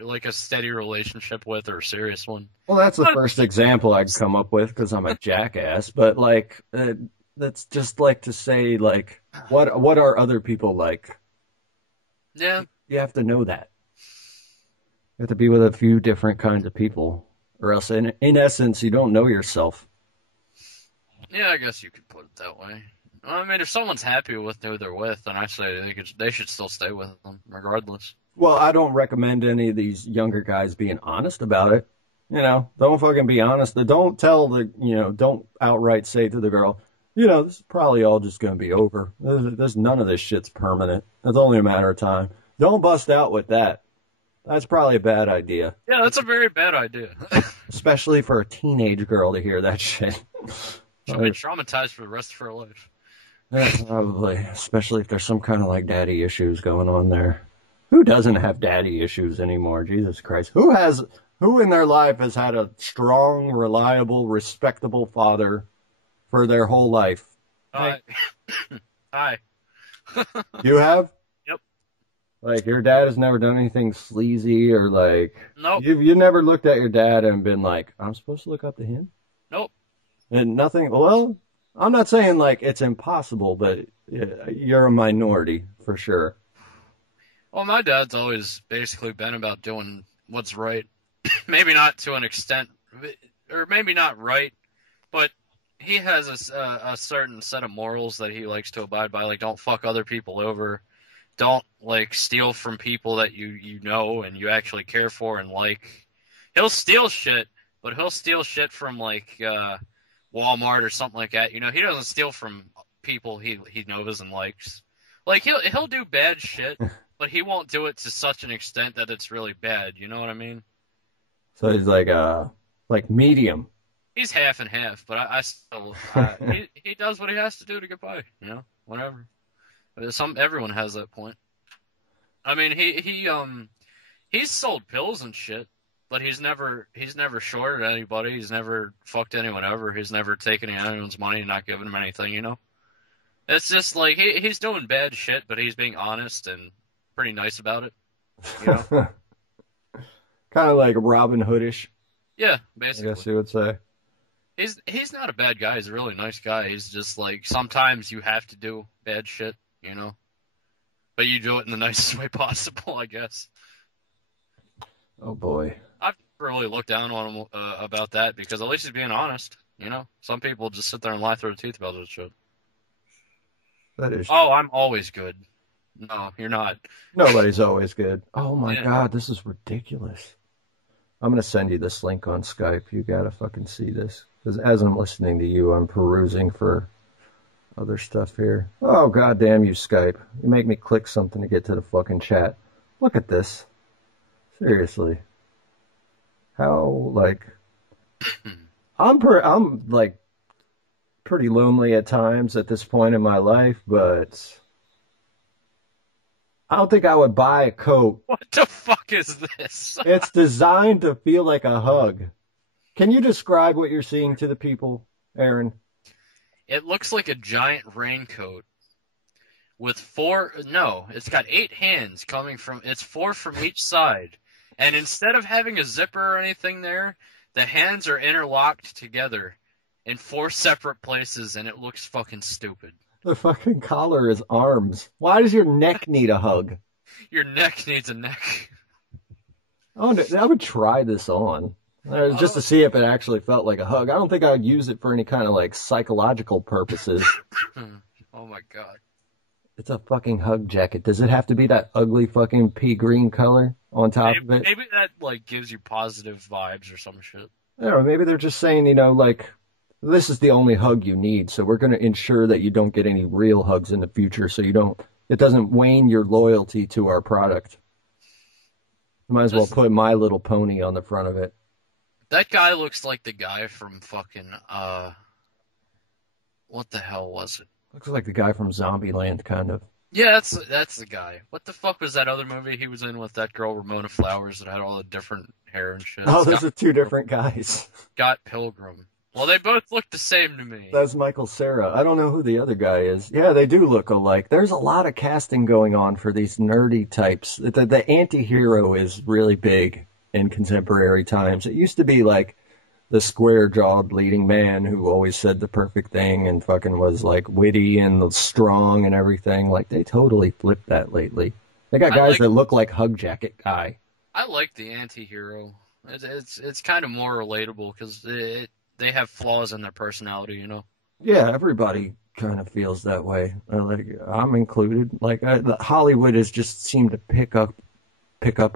like a steady relationship with or a serious one. Well, that's the But, first example I'd come up with because I'm a jackass. But like, that's just like to say like, what are other people like? yeah, You have to know that. You have to be with a few different kinds of people, or else, in essence, you don't know yourself. yeah, I guess you could put it that way. I mean, if someone's happy with who they're with, then I say they should still stay with them, regardless. Well, I don't recommend any of these younger guys being honest about it. Don't fucking be honest. Don't tell don't outright say to the girl, this is probably all just going to be over. There's none of this shit's permanent. It's only a matter of time. Don't bust out with that. That's probably a bad idea, Yeah, that's a very bad idea. especially for a teenage girl to hear that shit. She'll be traumatized for the rest of her life. Yeah, probably, especially if there's some kind of like daddy issues going on there. Who doesn't have daddy issues anymore? Jesus Christ. Who in their life has had a strong, reliable, respectable father for their whole life? Hi. Hi. You have? Yep. Like your dad has never done anything sleazy or like Nope. you never looked at your dad and been like, I'm supposed to look up to him? Nope. And nothing. Well, I'm not saying like it's impossible, but you're a minority for sure. Well, my dad's always basically been about doing what's right. Maybe not to an extent, or maybe not right, but he has a certain set of morals that he likes to abide by. Like, don't fuck other people over. Don't like steal from people that you know and you actually care for and like. He'll steal shit, but he'll steal shit from like Walmart or something like that. He doesn't steal from people he knows and likes. Like he'll do bad shit, but he won't do it to such an extent that it's really bad. You know what I mean? So he's like medium. He's half and half, but I still he does what he has to do to get by. Whatever. Everyone has that point. I mean, he's sold pills and shit, but he's never shorted anybody. He's never fucked anyone ever. He's never taken anyone's money and not given them anything. It's just like he's doing bad shit, but he's being honest and pretty nice about it. Kind of like Robin Hoodish, Yeah, I basically. guess you would say. He's not a bad guy. He's a really nice guy. He's just like sometimes you have to do bad shit, but you do it in the nicest way possible, I guess. Oh boy. I've never really looked down on him about that because at least he's being honest. Some people just sit there and lie through their teeth about this shit. That is. Oh, I'm always good. No, you're not. Nobody's always good. Oh my Yeah. God, this is ridiculous. I'm gonna send you this link on Skype. You gotta fucking see this. Because as I'm listening to you, I'm perusing for other stuff here. Oh goddamn you, Skype! You make me click something to get to the fucking chat. Look at this. Seriously. How like I'm like pretty lonely at times at this point in my life, but I don't think I would buy a coat. What the fuck is this? It's designed to feel like a hug. Can you describe what you're seeing to the people, Aaron? It looks like a giant raincoat with it's got 8 hands it's 4 from each side. And instead of having a zipper or anything there, the hands are interlocked together in 4 separate places and it looks fucking stupid. The fucking collar is arms. Why does your neck need a hug? Your neck needs a neck. I would try this on. Just to see if it actually felt like a hug. I don't think I would use it for any kind of like psychological purposes. Oh my god. It's a fucking hug jacket. Does it have to be that ugly fucking pea green color on top of it? Maybe that like gives you positive vibes or some shit. I don't know, maybe they're just saying, you know, like, this is the only hug you need, so we're going to ensure that you don't get any real hugs in the future, so it doesn't wane your loyalty to our product. You might as well put My Little Pony on the front of it. That guy looks like the guy from fucking, what the hell was it? Looks like the guy from Zombieland, kind of. Yeah, that's the guy. What the fuck was that other movie he was in with that girl Ramona Flowers that had all the different hair and shit? Oh, those are two different guys. Scott Pilgrim. Well, they both look the same to me. That's Michael Cera. I don't know who the other guy is. Yeah, they do look alike. There's a lot of casting going on for these nerdy types. The anti-hero is really big in contemporary times. It used to be like the square-jawed leading man who always said the perfect thing and fucking was like witty and strong and everything. Like they totally flipped that lately. They got guys that look like Hug Jacket Guy. I like the anti-hero. It's kind of more relatable because they have flaws in their personality, you know? Yeah, everybody kind of feels that way. I'm included. Like Hollywood has just seemed to pick up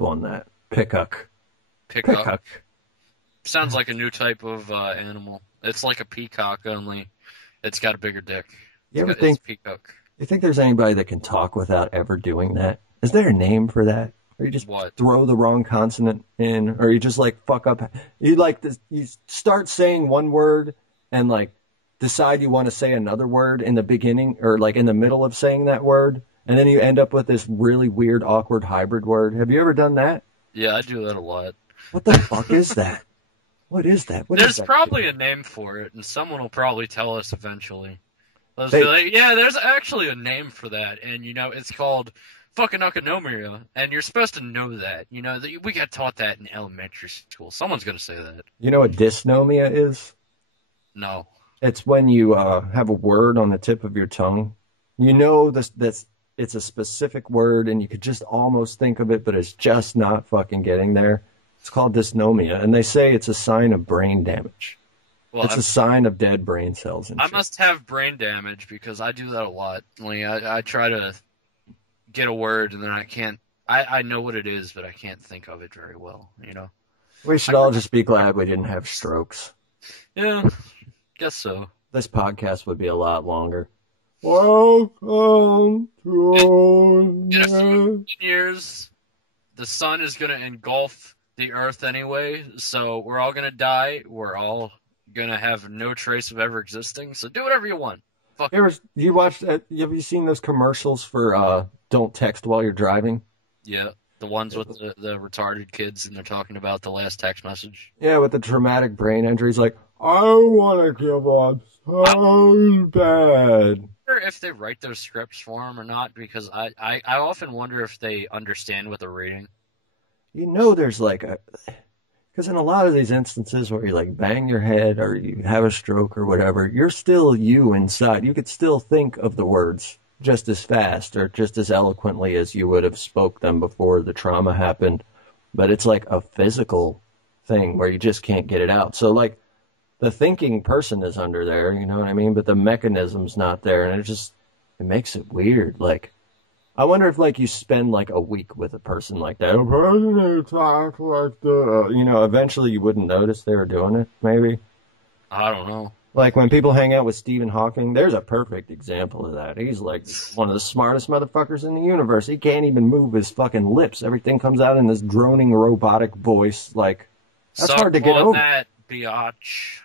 on that. Pick up. Sounds like a new type of animal. It's like a peacock, only it's got a bigger dick. You think there's anybody that can talk without ever doing that? Is there a name for that? Or you just throw the wrong consonant in, or you just like fuck up. You like this, you start saying one word and like decide you want to say another word in the beginning or like in the middle of saying that word, and then you end up with this really weird, awkward hybrid word. Have you ever done that? Yeah, I do that a lot. What the fuck is that? What is that? There's probably a name for it, and someone will probably tell us eventually. They'll be like, yeah, there's actually a name for that, and you know, it's called fucking akonomia, and you're supposed to know that. You know, we got taught that in elementary school. Someone's gonna say that. You know what dysnomia is? No. It's when you have a word on the tip of your tongue. You know that's it's a specific word, and you could just almost think of it, but it's just not fucking getting there. It's called dysnomia, and they say it's a sign of brain damage. Well, it's a sign of dead brain cells. And I must have brain damage because I do that a lot. Like, I try to get a word, and then I can't. I know what it is, but I can't think of it very well, you know? We should all just be glad we didn't have strokes. Yeah, guess so. This podcast would be a lot longer. Welcome to in a few years, the sun is going to engulf the earth anyway, so we're all going to die. We're all going to have no trace of ever existing, so do whatever you want. Fuck. Have you seen those commercials for don't text while you're driving? Yeah, the ones with the retarded kids, and they're talking about the last text message. Yeah, with the traumatic brain injuries, like, I want to give up so bad. I wonder if they write those scripts for them or not, because I often wonder if they understand what they're reading. You know, there's like because in a lot of these instances where you like bang your head or you have a stroke or whatever, you're still you inside. You could still think of the words just as fast or just as eloquently as you would have spoke them before the trauma happened. But it's like a physical thing where you just can't get it out. So like the thinking person is under there, you know what I mean? But the mechanism's not there, and it makes it weird. Like, I wonder if, like, you spend, like, a week with a person like that. A person who talks like that. You know, eventually you wouldn't notice they were doing it, maybe. I don't know. Like, when people hang out with Stephen Hawking, there's a perfect example of that. He's, like, one of the smartest motherfuckers in the universe. He can't even move his fucking lips. Everything comes out in this droning robotic voice. Like, that's hard to get over. That, biatch.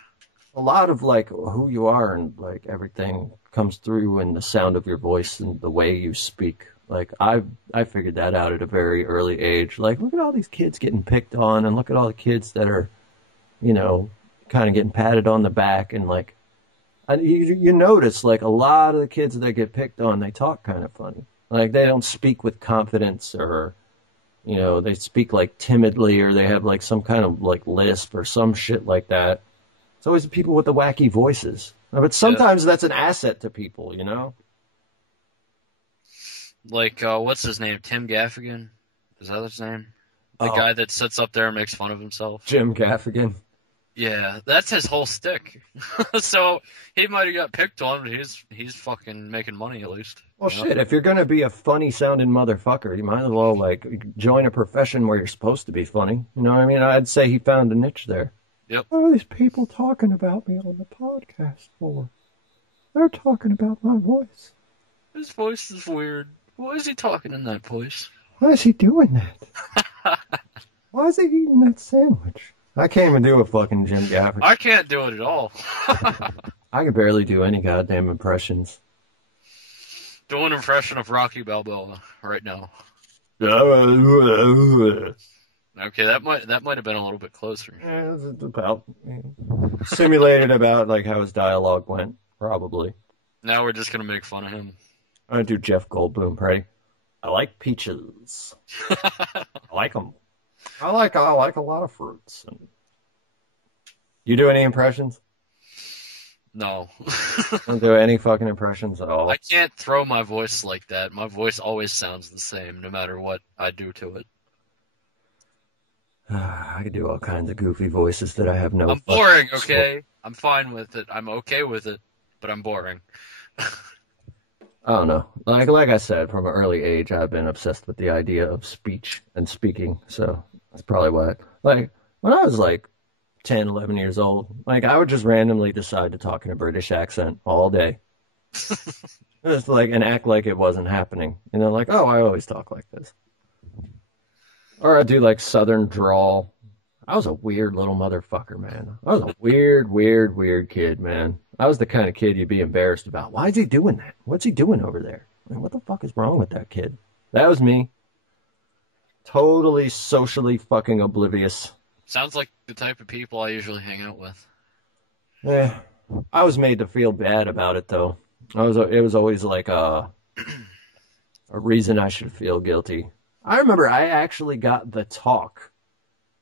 A lot of, like, who you are and, like, everything comes through in the sound of your voice and the way you speak. Like, I figured that out at a very early age. Like, look at all these kids getting picked on, and look at all the kids that are, you know, kind of getting patted on the back. And, like, you notice, like, a lot of the kids that get picked on, they talk kind of funny. Like, they don't speak with confidence or, you know, they speak, like, timidly or they have, like, some kind of, like, lisp or some shit like that. It's always the people with the wacky voices. But sometimes that's an asset to people, you know? Like, what's his name? Tim Gaffigan? Is that his name? The guy that sits up there and makes fun of himself. Jim Gaffigan. Yeah, that's his whole stick. So he might have got picked on, but he's fucking making money at least. Well, shit, if you're gonna be a funny sounding motherfucker, you might as well like join a profession where you're supposed to be funny. You know what I mean? I'd say he found a niche there. Yep. What are these people talking about me on the podcast for? They're talking about my voice. His voice is weird. Why is he talking in that voice? Why is he doing that? Why is he eating that sandwich? I can't even do a fucking Jim Gaffigan. I can't do it at all. I can barely do any goddamn impressions. Do an impression of Rocky Balboa right now. Okay, that might have been a little bit closer. Yeah, it's about simulated about like how his dialogue went, probably. Now we're just gonna make fun of him. I'm gonna do Jeff Goldblum, right? I like peaches. I like them. I like a lot of fruits. You do any impressions? No. Don't do any fucking impressions at all. I can't throw my voice like that. My voice always sounds the same, no matter what I do to it. I could do all kinds of goofy voices that I have no. I'm boring, okay? I'm fine with it. I'm okay with it, but I'm boring. I don't know. Like I said, from an early age, I've been obsessed with the idea of speech and speaking. So that's probably why. Like when I was like 10, 11 years old, like I would just randomly decide to talk in a British accent all day. Just like and act like it wasn't happening. You know, like, oh, I always talk like this. Or I'd do like Southern drawl. I was a weird little motherfucker, man. I was a weird kid, man. I was the kind of kid you'd be embarrassed about. Why is he doing that? What's he doing over there? Like, what the fuck is wrong with that kid? That was me. Totally socially fucking oblivious. Sounds like the type of people I usually hang out with. Yeah. I was made to feel bad about it, though. It was always like a reason I should feel guilty. I remember I actually got the talk.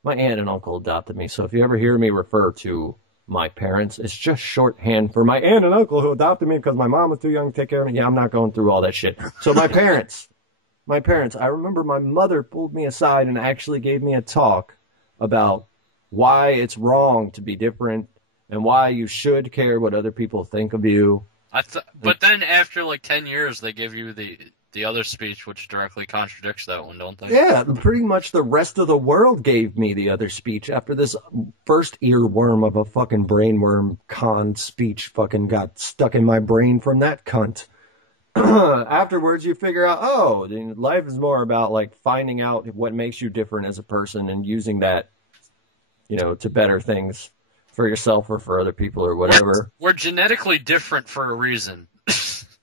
My aunt and uncle adopted me, so if you ever hear me refer to my parents, it's just shorthand for my aunt and uncle who adopted me because my mom was too young to take care of me. Yeah, I'm not going through all that shit. So my parents, I remember my mother pulled me aside and actually gave me a talk about why it's wrong to be different and why you should care what other people think of you. But then after like 10 years, they give you the other speech, which directly contradicts that one, don't they? Yeah, pretty much the rest of the world gave me the other speech after this first earworm of a fucking brainworm con speech fucking got stuck in my brain from that cunt. Afterwards, you figure out, oh, life is more about like finding out what makes you different as a person and using that, you know, to better things for yourself or for other people or whatever. We're genetically different for a reason.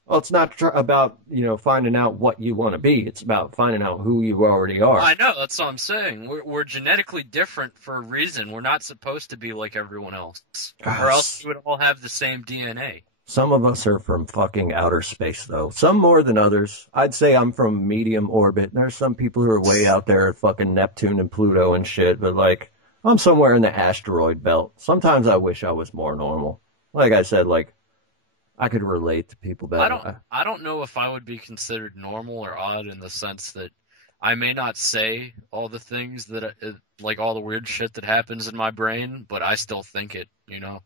Well, it's not about, you know, finding out what you want to be. It's about finding out who you already are. I know. That's what I'm saying. We're genetically different for a reason. We're not supposed to be like everyone else. Or else we would all have the same DNA. Some of us are from fucking outer space, though. Some more than others. I'd say I'm from medium orbit. There's some people who are way out there at fucking Neptune and Pluto and shit. But, like, I'm somewhere in the asteroid belt. Sometimes I wish I was more normal. Like I said, like, I could relate to people better. I don't know if I would be considered normal or odd in the sense that I may not say all the things that, like all the weird shit that happens in my brain, but I still think it, you know?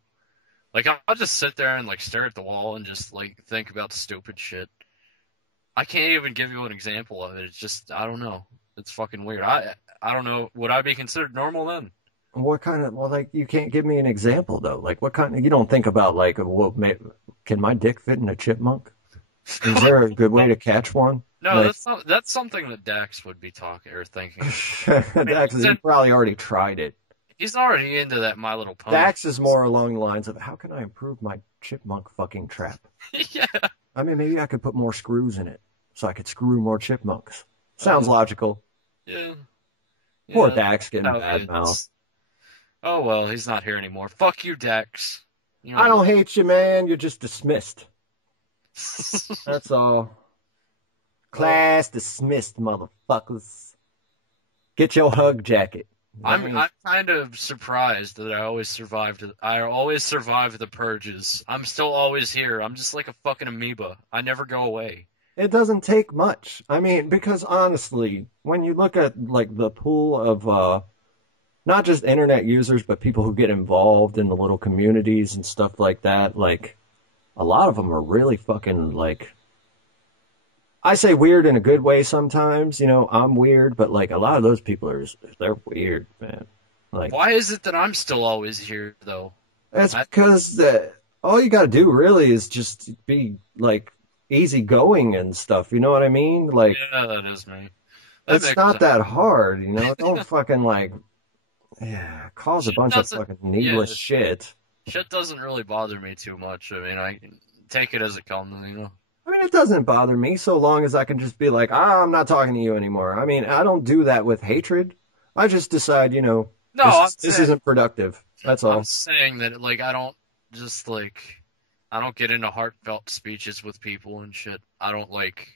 Like, I'll just sit there and, like, stare at the wall and just, like, think about stupid shit. I can't even give you an example of it. It's just, I don't know. It's fucking weird. I don't know. Would I be considered normal then? What kind of, well, like, you can't give me an example, though. Like, what kind of, you don't think about, like, well, can my dick fit in a chipmunk? Is there a good way to catch one? No, like, that's something that Dax would be talking or thinking. Dax, he probably already tried it. He's already into that My Little Pony. Dax is more along the lines of, how can I improve my chipmunk fucking trap? Yeah. I mean, maybe I could put more screws in it so I could screw more chipmunks. Sounds logical. Yeah. Poor Dax getting bad mouth. Oh, well, he's not here anymore. Fuck you, Dax. You know, I don't hate you, man. You're just dismissed. That's all. Class dismissed, motherfuckers. Get your hug jacket. I'm kind of surprised that I always survived the purges. I'm still always here. I'm just like a fucking amoeba. I never go away. it doesn't take much. I mean, because honestly, when you look at like the pool of not just internet users, but people who get involved in the little communities and stuff like that, like a lot of them are really fucking like, I say weird in a good way sometimes, I'm weird, but like a lot of those people they're weird, man. Like, Why is it that I'm still always here, though? that's because all you got to do really is just be like easygoing and stuff. You know what I mean? Like, Yeah, that is me. That it's makes not sense. that hard, Don't fucking like, cause a Shit bunch of doesn't. fucking Yeah, needless shit. shit doesn't really bother me too much. I mean, I take it as it comes. I mean, it doesn't bother me so long as I can just be like, I'm not talking to you anymore. I mean, I don't do that with hatred. I just decide, No, I'm this saying isn't productive. That's all. I'm saying that like I don't just like I don't get into heartfelt speeches with people and shit. I don't like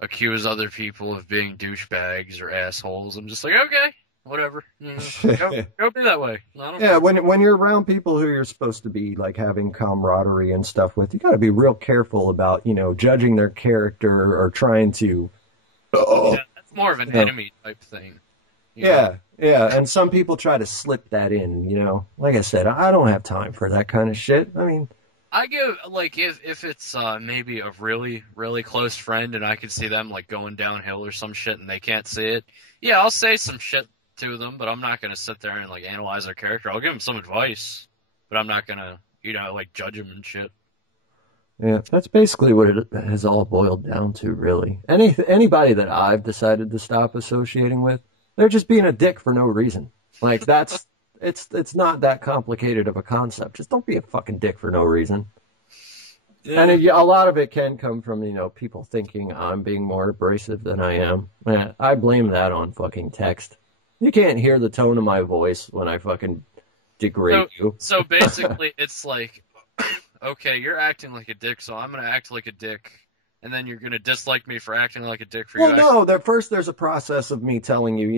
accuse other people of being douchebags or assholes. I'm just like, okay, whatever. Go be that way. I don't Yeah, care. when you're around people who you're supposed to be like having camaraderie and stuff with, you got to be real careful about, judging their character or trying to, Yeah, that's more of an you know, enemy type thing. yeah, yeah. And some people try to slip that in, Like I said, I don't have time for that kind of shit. I mean, I give like if it's maybe a really really close friend and I can see them like going downhill or some shit and they can't see it. Yeah, I'll say some shit to them, but I'm not gonna sit there and like analyze their character. I'll give them some advice, but I'm not gonna like judge them and shit. yeah, that's basically what it has all boiled down to, really. Anybody that I've decided to stop associating with, they're just being a dick for no reason. Like it's not that complicated of a concept. Just don't be a fucking dick for no reason. Yeah. And a lot of it can come from, people thinking I'm being more abrasive than I am. I blame that on fucking text. You can't hear the tone of my voice when I fucking degrade you. So basically, it's like, okay, you're acting like a dick, so I'm gonna act like a dick, and then you're gonna dislike me for acting like a dick for Well, you. no, first there's a process of me telling you,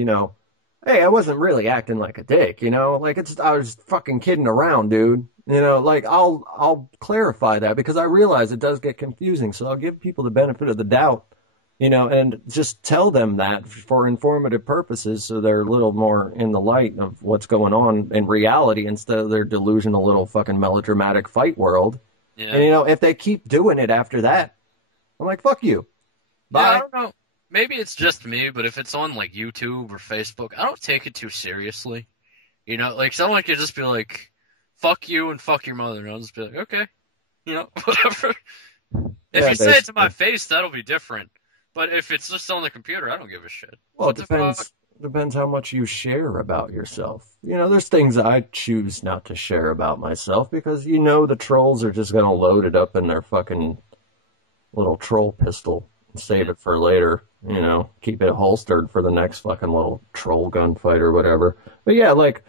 hey, I wasn't really acting like a dick, like I was fucking kidding around, dude. Like I'll clarify that because I realize it does get confusing. So I'll give people the benefit of the doubt, and just tell them that for informative purposes so they're a little more in the light of what's going on in reality instead of their delusional little fucking melodramatic fight world. Yeah. And if they keep doing it after that, I'm like, fuck you. Yeah, I Bye. don't know. Maybe it's just me, but if it's on like YouTube or Facebook, I don't take it too seriously. Like someone could just be like, "Fuck you" and "fuck your mother," and I'll just be like, "Okay," whatever. If Yeah, you say it to basically. my face, that'll be different. But if it's just on the computer, I don't give a shit. Well, it What the fuck? depends how much you share about yourself. There's things I choose not to share about myself because the trolls are just gonna load it up in their fucking little troll pistol and save it for later. Keep it holstered for the next fucking little troll gunfight or whatever. But yeah, like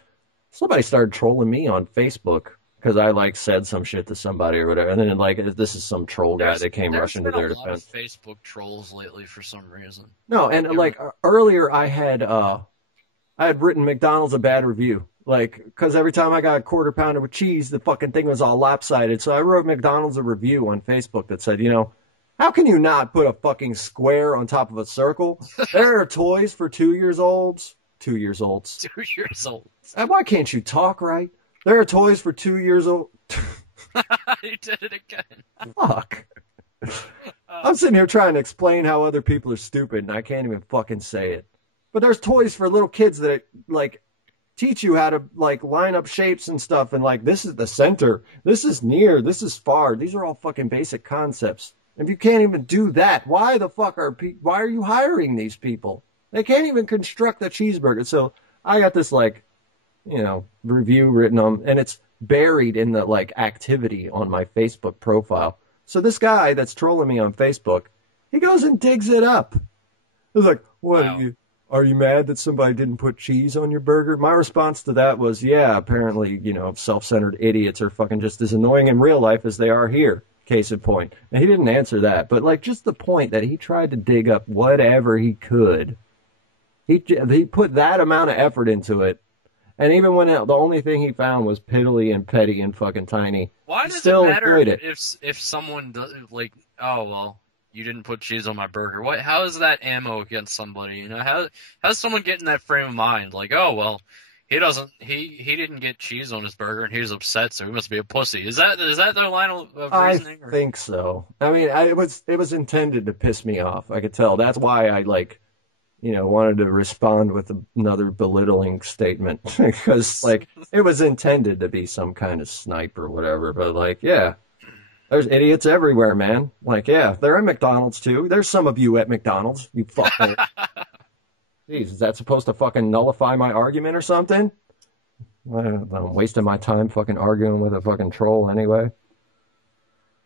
somebody started trolling me on Facebook because I like said some shit to somebody or whatever, and then like this is some troll guy that came There's rushing to been a their lot of defense. Facebook trolls lately for some reason. No, and like earlier I had written McDonald's a bad review. Like, because every time I got a quarter pounder with cheese, the fucking thing was all lopsided. So I wrote McDonald's a review on Facebook that said, how can you not put a fucking square on top of a circle? There are toys for 2 years olds. 2 years olds. 2 years old. And why can't you talk right? There are toys for 2 years old. You did it again. Fuck. I'm sitting here trying to explain how other people are stupid, and I can't even fucking say it. But there's toys for little kids that like teach you how to like line up shapes and stuff, and like this is the center, this is near, this is far. These are all fucking basic concepts. If you can't even do that, why the fuck why are you hiring these people? They can't even construct a cheeseburger. So I got this like, review written on, and it's buried in the like activity on my Facebook profile. So this guy that's trolling me on Facebook, he goes and digs it up. I was like, what Wow. are you mad that somebody didn't put cheese on your burger? My response to that was, yeah, apparently, self-centered idiots are fucking just as annoying in real life as they are here. Case in point. And he didn't answer that, but like just the point that he tried to dig up whatever he could. He put that amount of effort into it. And even when the only thing he found was piddly and petty and fucking tiny, Why he does still it matter enjoyed it. if someone does like? Oh well, you didn't put cheese on my burger. What? How is that ammo against somebody? You know, how's someone get in that frame of mind? Like, oh well, he didn't get cheese on his burger and he was upset, so he must be a pussy. Is that their line of reasoning? I think so. I mean, it was intended to piss me off. I could tell. That's why I wanted to respond with another belittling statement because it was intended to be some kind of snipe or whatever. But yeah. There's idiots everywhere, man. They're at McDonald's too. There's some of you at McDonald's. You fucking. Jeez, is that supposed to fucking nullify my argument or something? I'm wasting my time fucking arguing with a fucking troll anyway.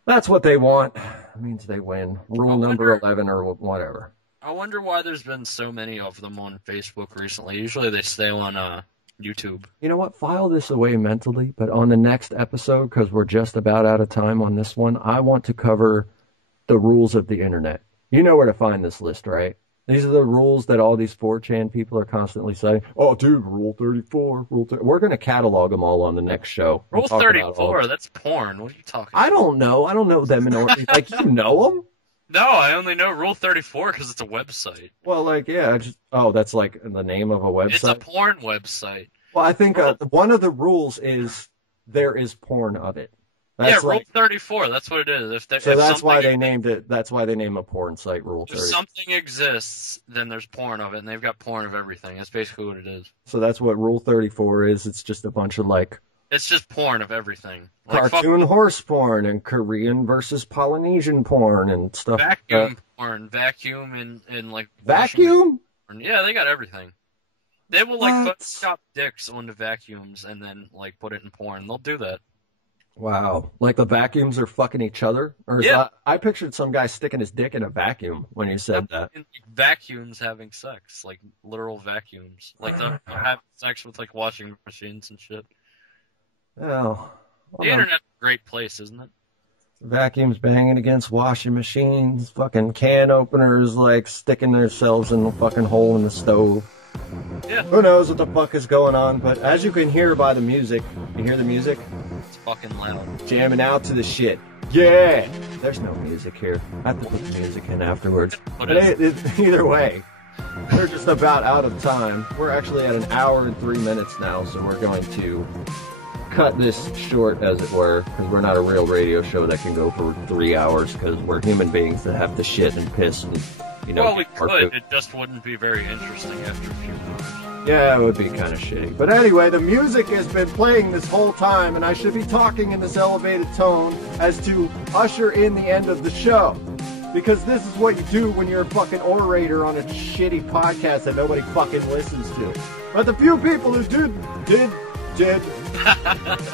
That's what they want. It means they win. Rule number 11 or whatever. I wonder why there's been so many of them on Facebook recently. Usually they stay on YouTube. You know what? File this away mentally, but on the next episode, because we're just about out of time on this one, I want to cover the rules of the internet. You know where to find this list, right? These are the rules that all these 4chan people are constantly saying. Oh, dude, Rule 34, Rule 30. We're going to catalog them all on the next show. Rule 34, that's porn. What are you talking about? I don't know them in order. You know them? No, I only know Rule 34 because it's a website. Well, that's the name of a website? It's a porn website. Well, I think one of the rules is there is porn of it. That's Rule 34, that's what it is. That's why they named it. That's why they name a porn site Rule 30. If something exists, then there's porn of it, and they've got porn of everything. That's basically what it is. So that's what Rule 34 is. It's just a bunch of It's just porn of everything. Cartoon horse porn and Korean versus Polynesian porn and stuff. Vacuum porn, vacuum and Vacuum? Yeah, they got everything. They will Photoshop dicks onto vacuums and then put it in porn. They'll do that. Wow. The vacuums are fucking each other? Or I pictured some guy sticking his dick in a vacuum when you said that. Vacuums having sex, literal vacuums. They'll have sex with washing machines and shit. Oh. The internet's a great place, isn't it? Vacuums banging against washing machines, fucking can openers sticking themselves in the fucking hole in the stove. Yeah. Who knows what the fuck is going on, but as you can hear by the music, you hear the music? It's fucking loud. Jamming out to the shit. Yeah! There's no music here. I have to put the music in afterwards. But either way, we're just about out of time. We're actually at 1 hour and 3 minutes now, so we're going to cut this short, as it were, because we're not a real radio show that can go for 3 hours, because we're human beings that have to shit and piss and, Well, we could. It just wouldn't be very interesting after a few hours. Yeah, it would be kind of shitty. But anyway, the music has been playing this whole time, and I should be talking in this elevated tone as to usher in the end of the show. Because this is what you do when you're a fucking orator on a shitty podcast that nobody fucking listens to. But the few people who did.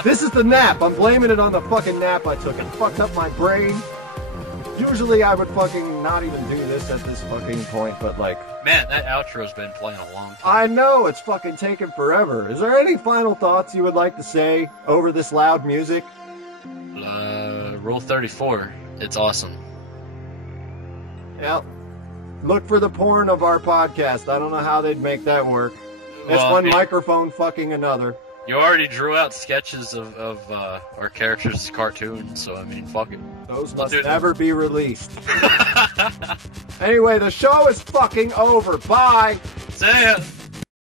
This is the nap. I'm blaming it on the fucking nap I took. It fucked up my brain. Usually I would fucking not even do this at this fucking point, but Man, that outro's been playing a long time. I know, it's fucking taken forever. Is there any final thoughts you would like to say over this loud music? Rule 34. It's awesome. Yeah. Look for the porn of our podcast. I don't know how they'd make that work. It's one microphone fucking another. You already drew out sketches of our characters as cartoons, so fuck it. Those must never be released. Anyway, the show is fucking over. Bye! See ya!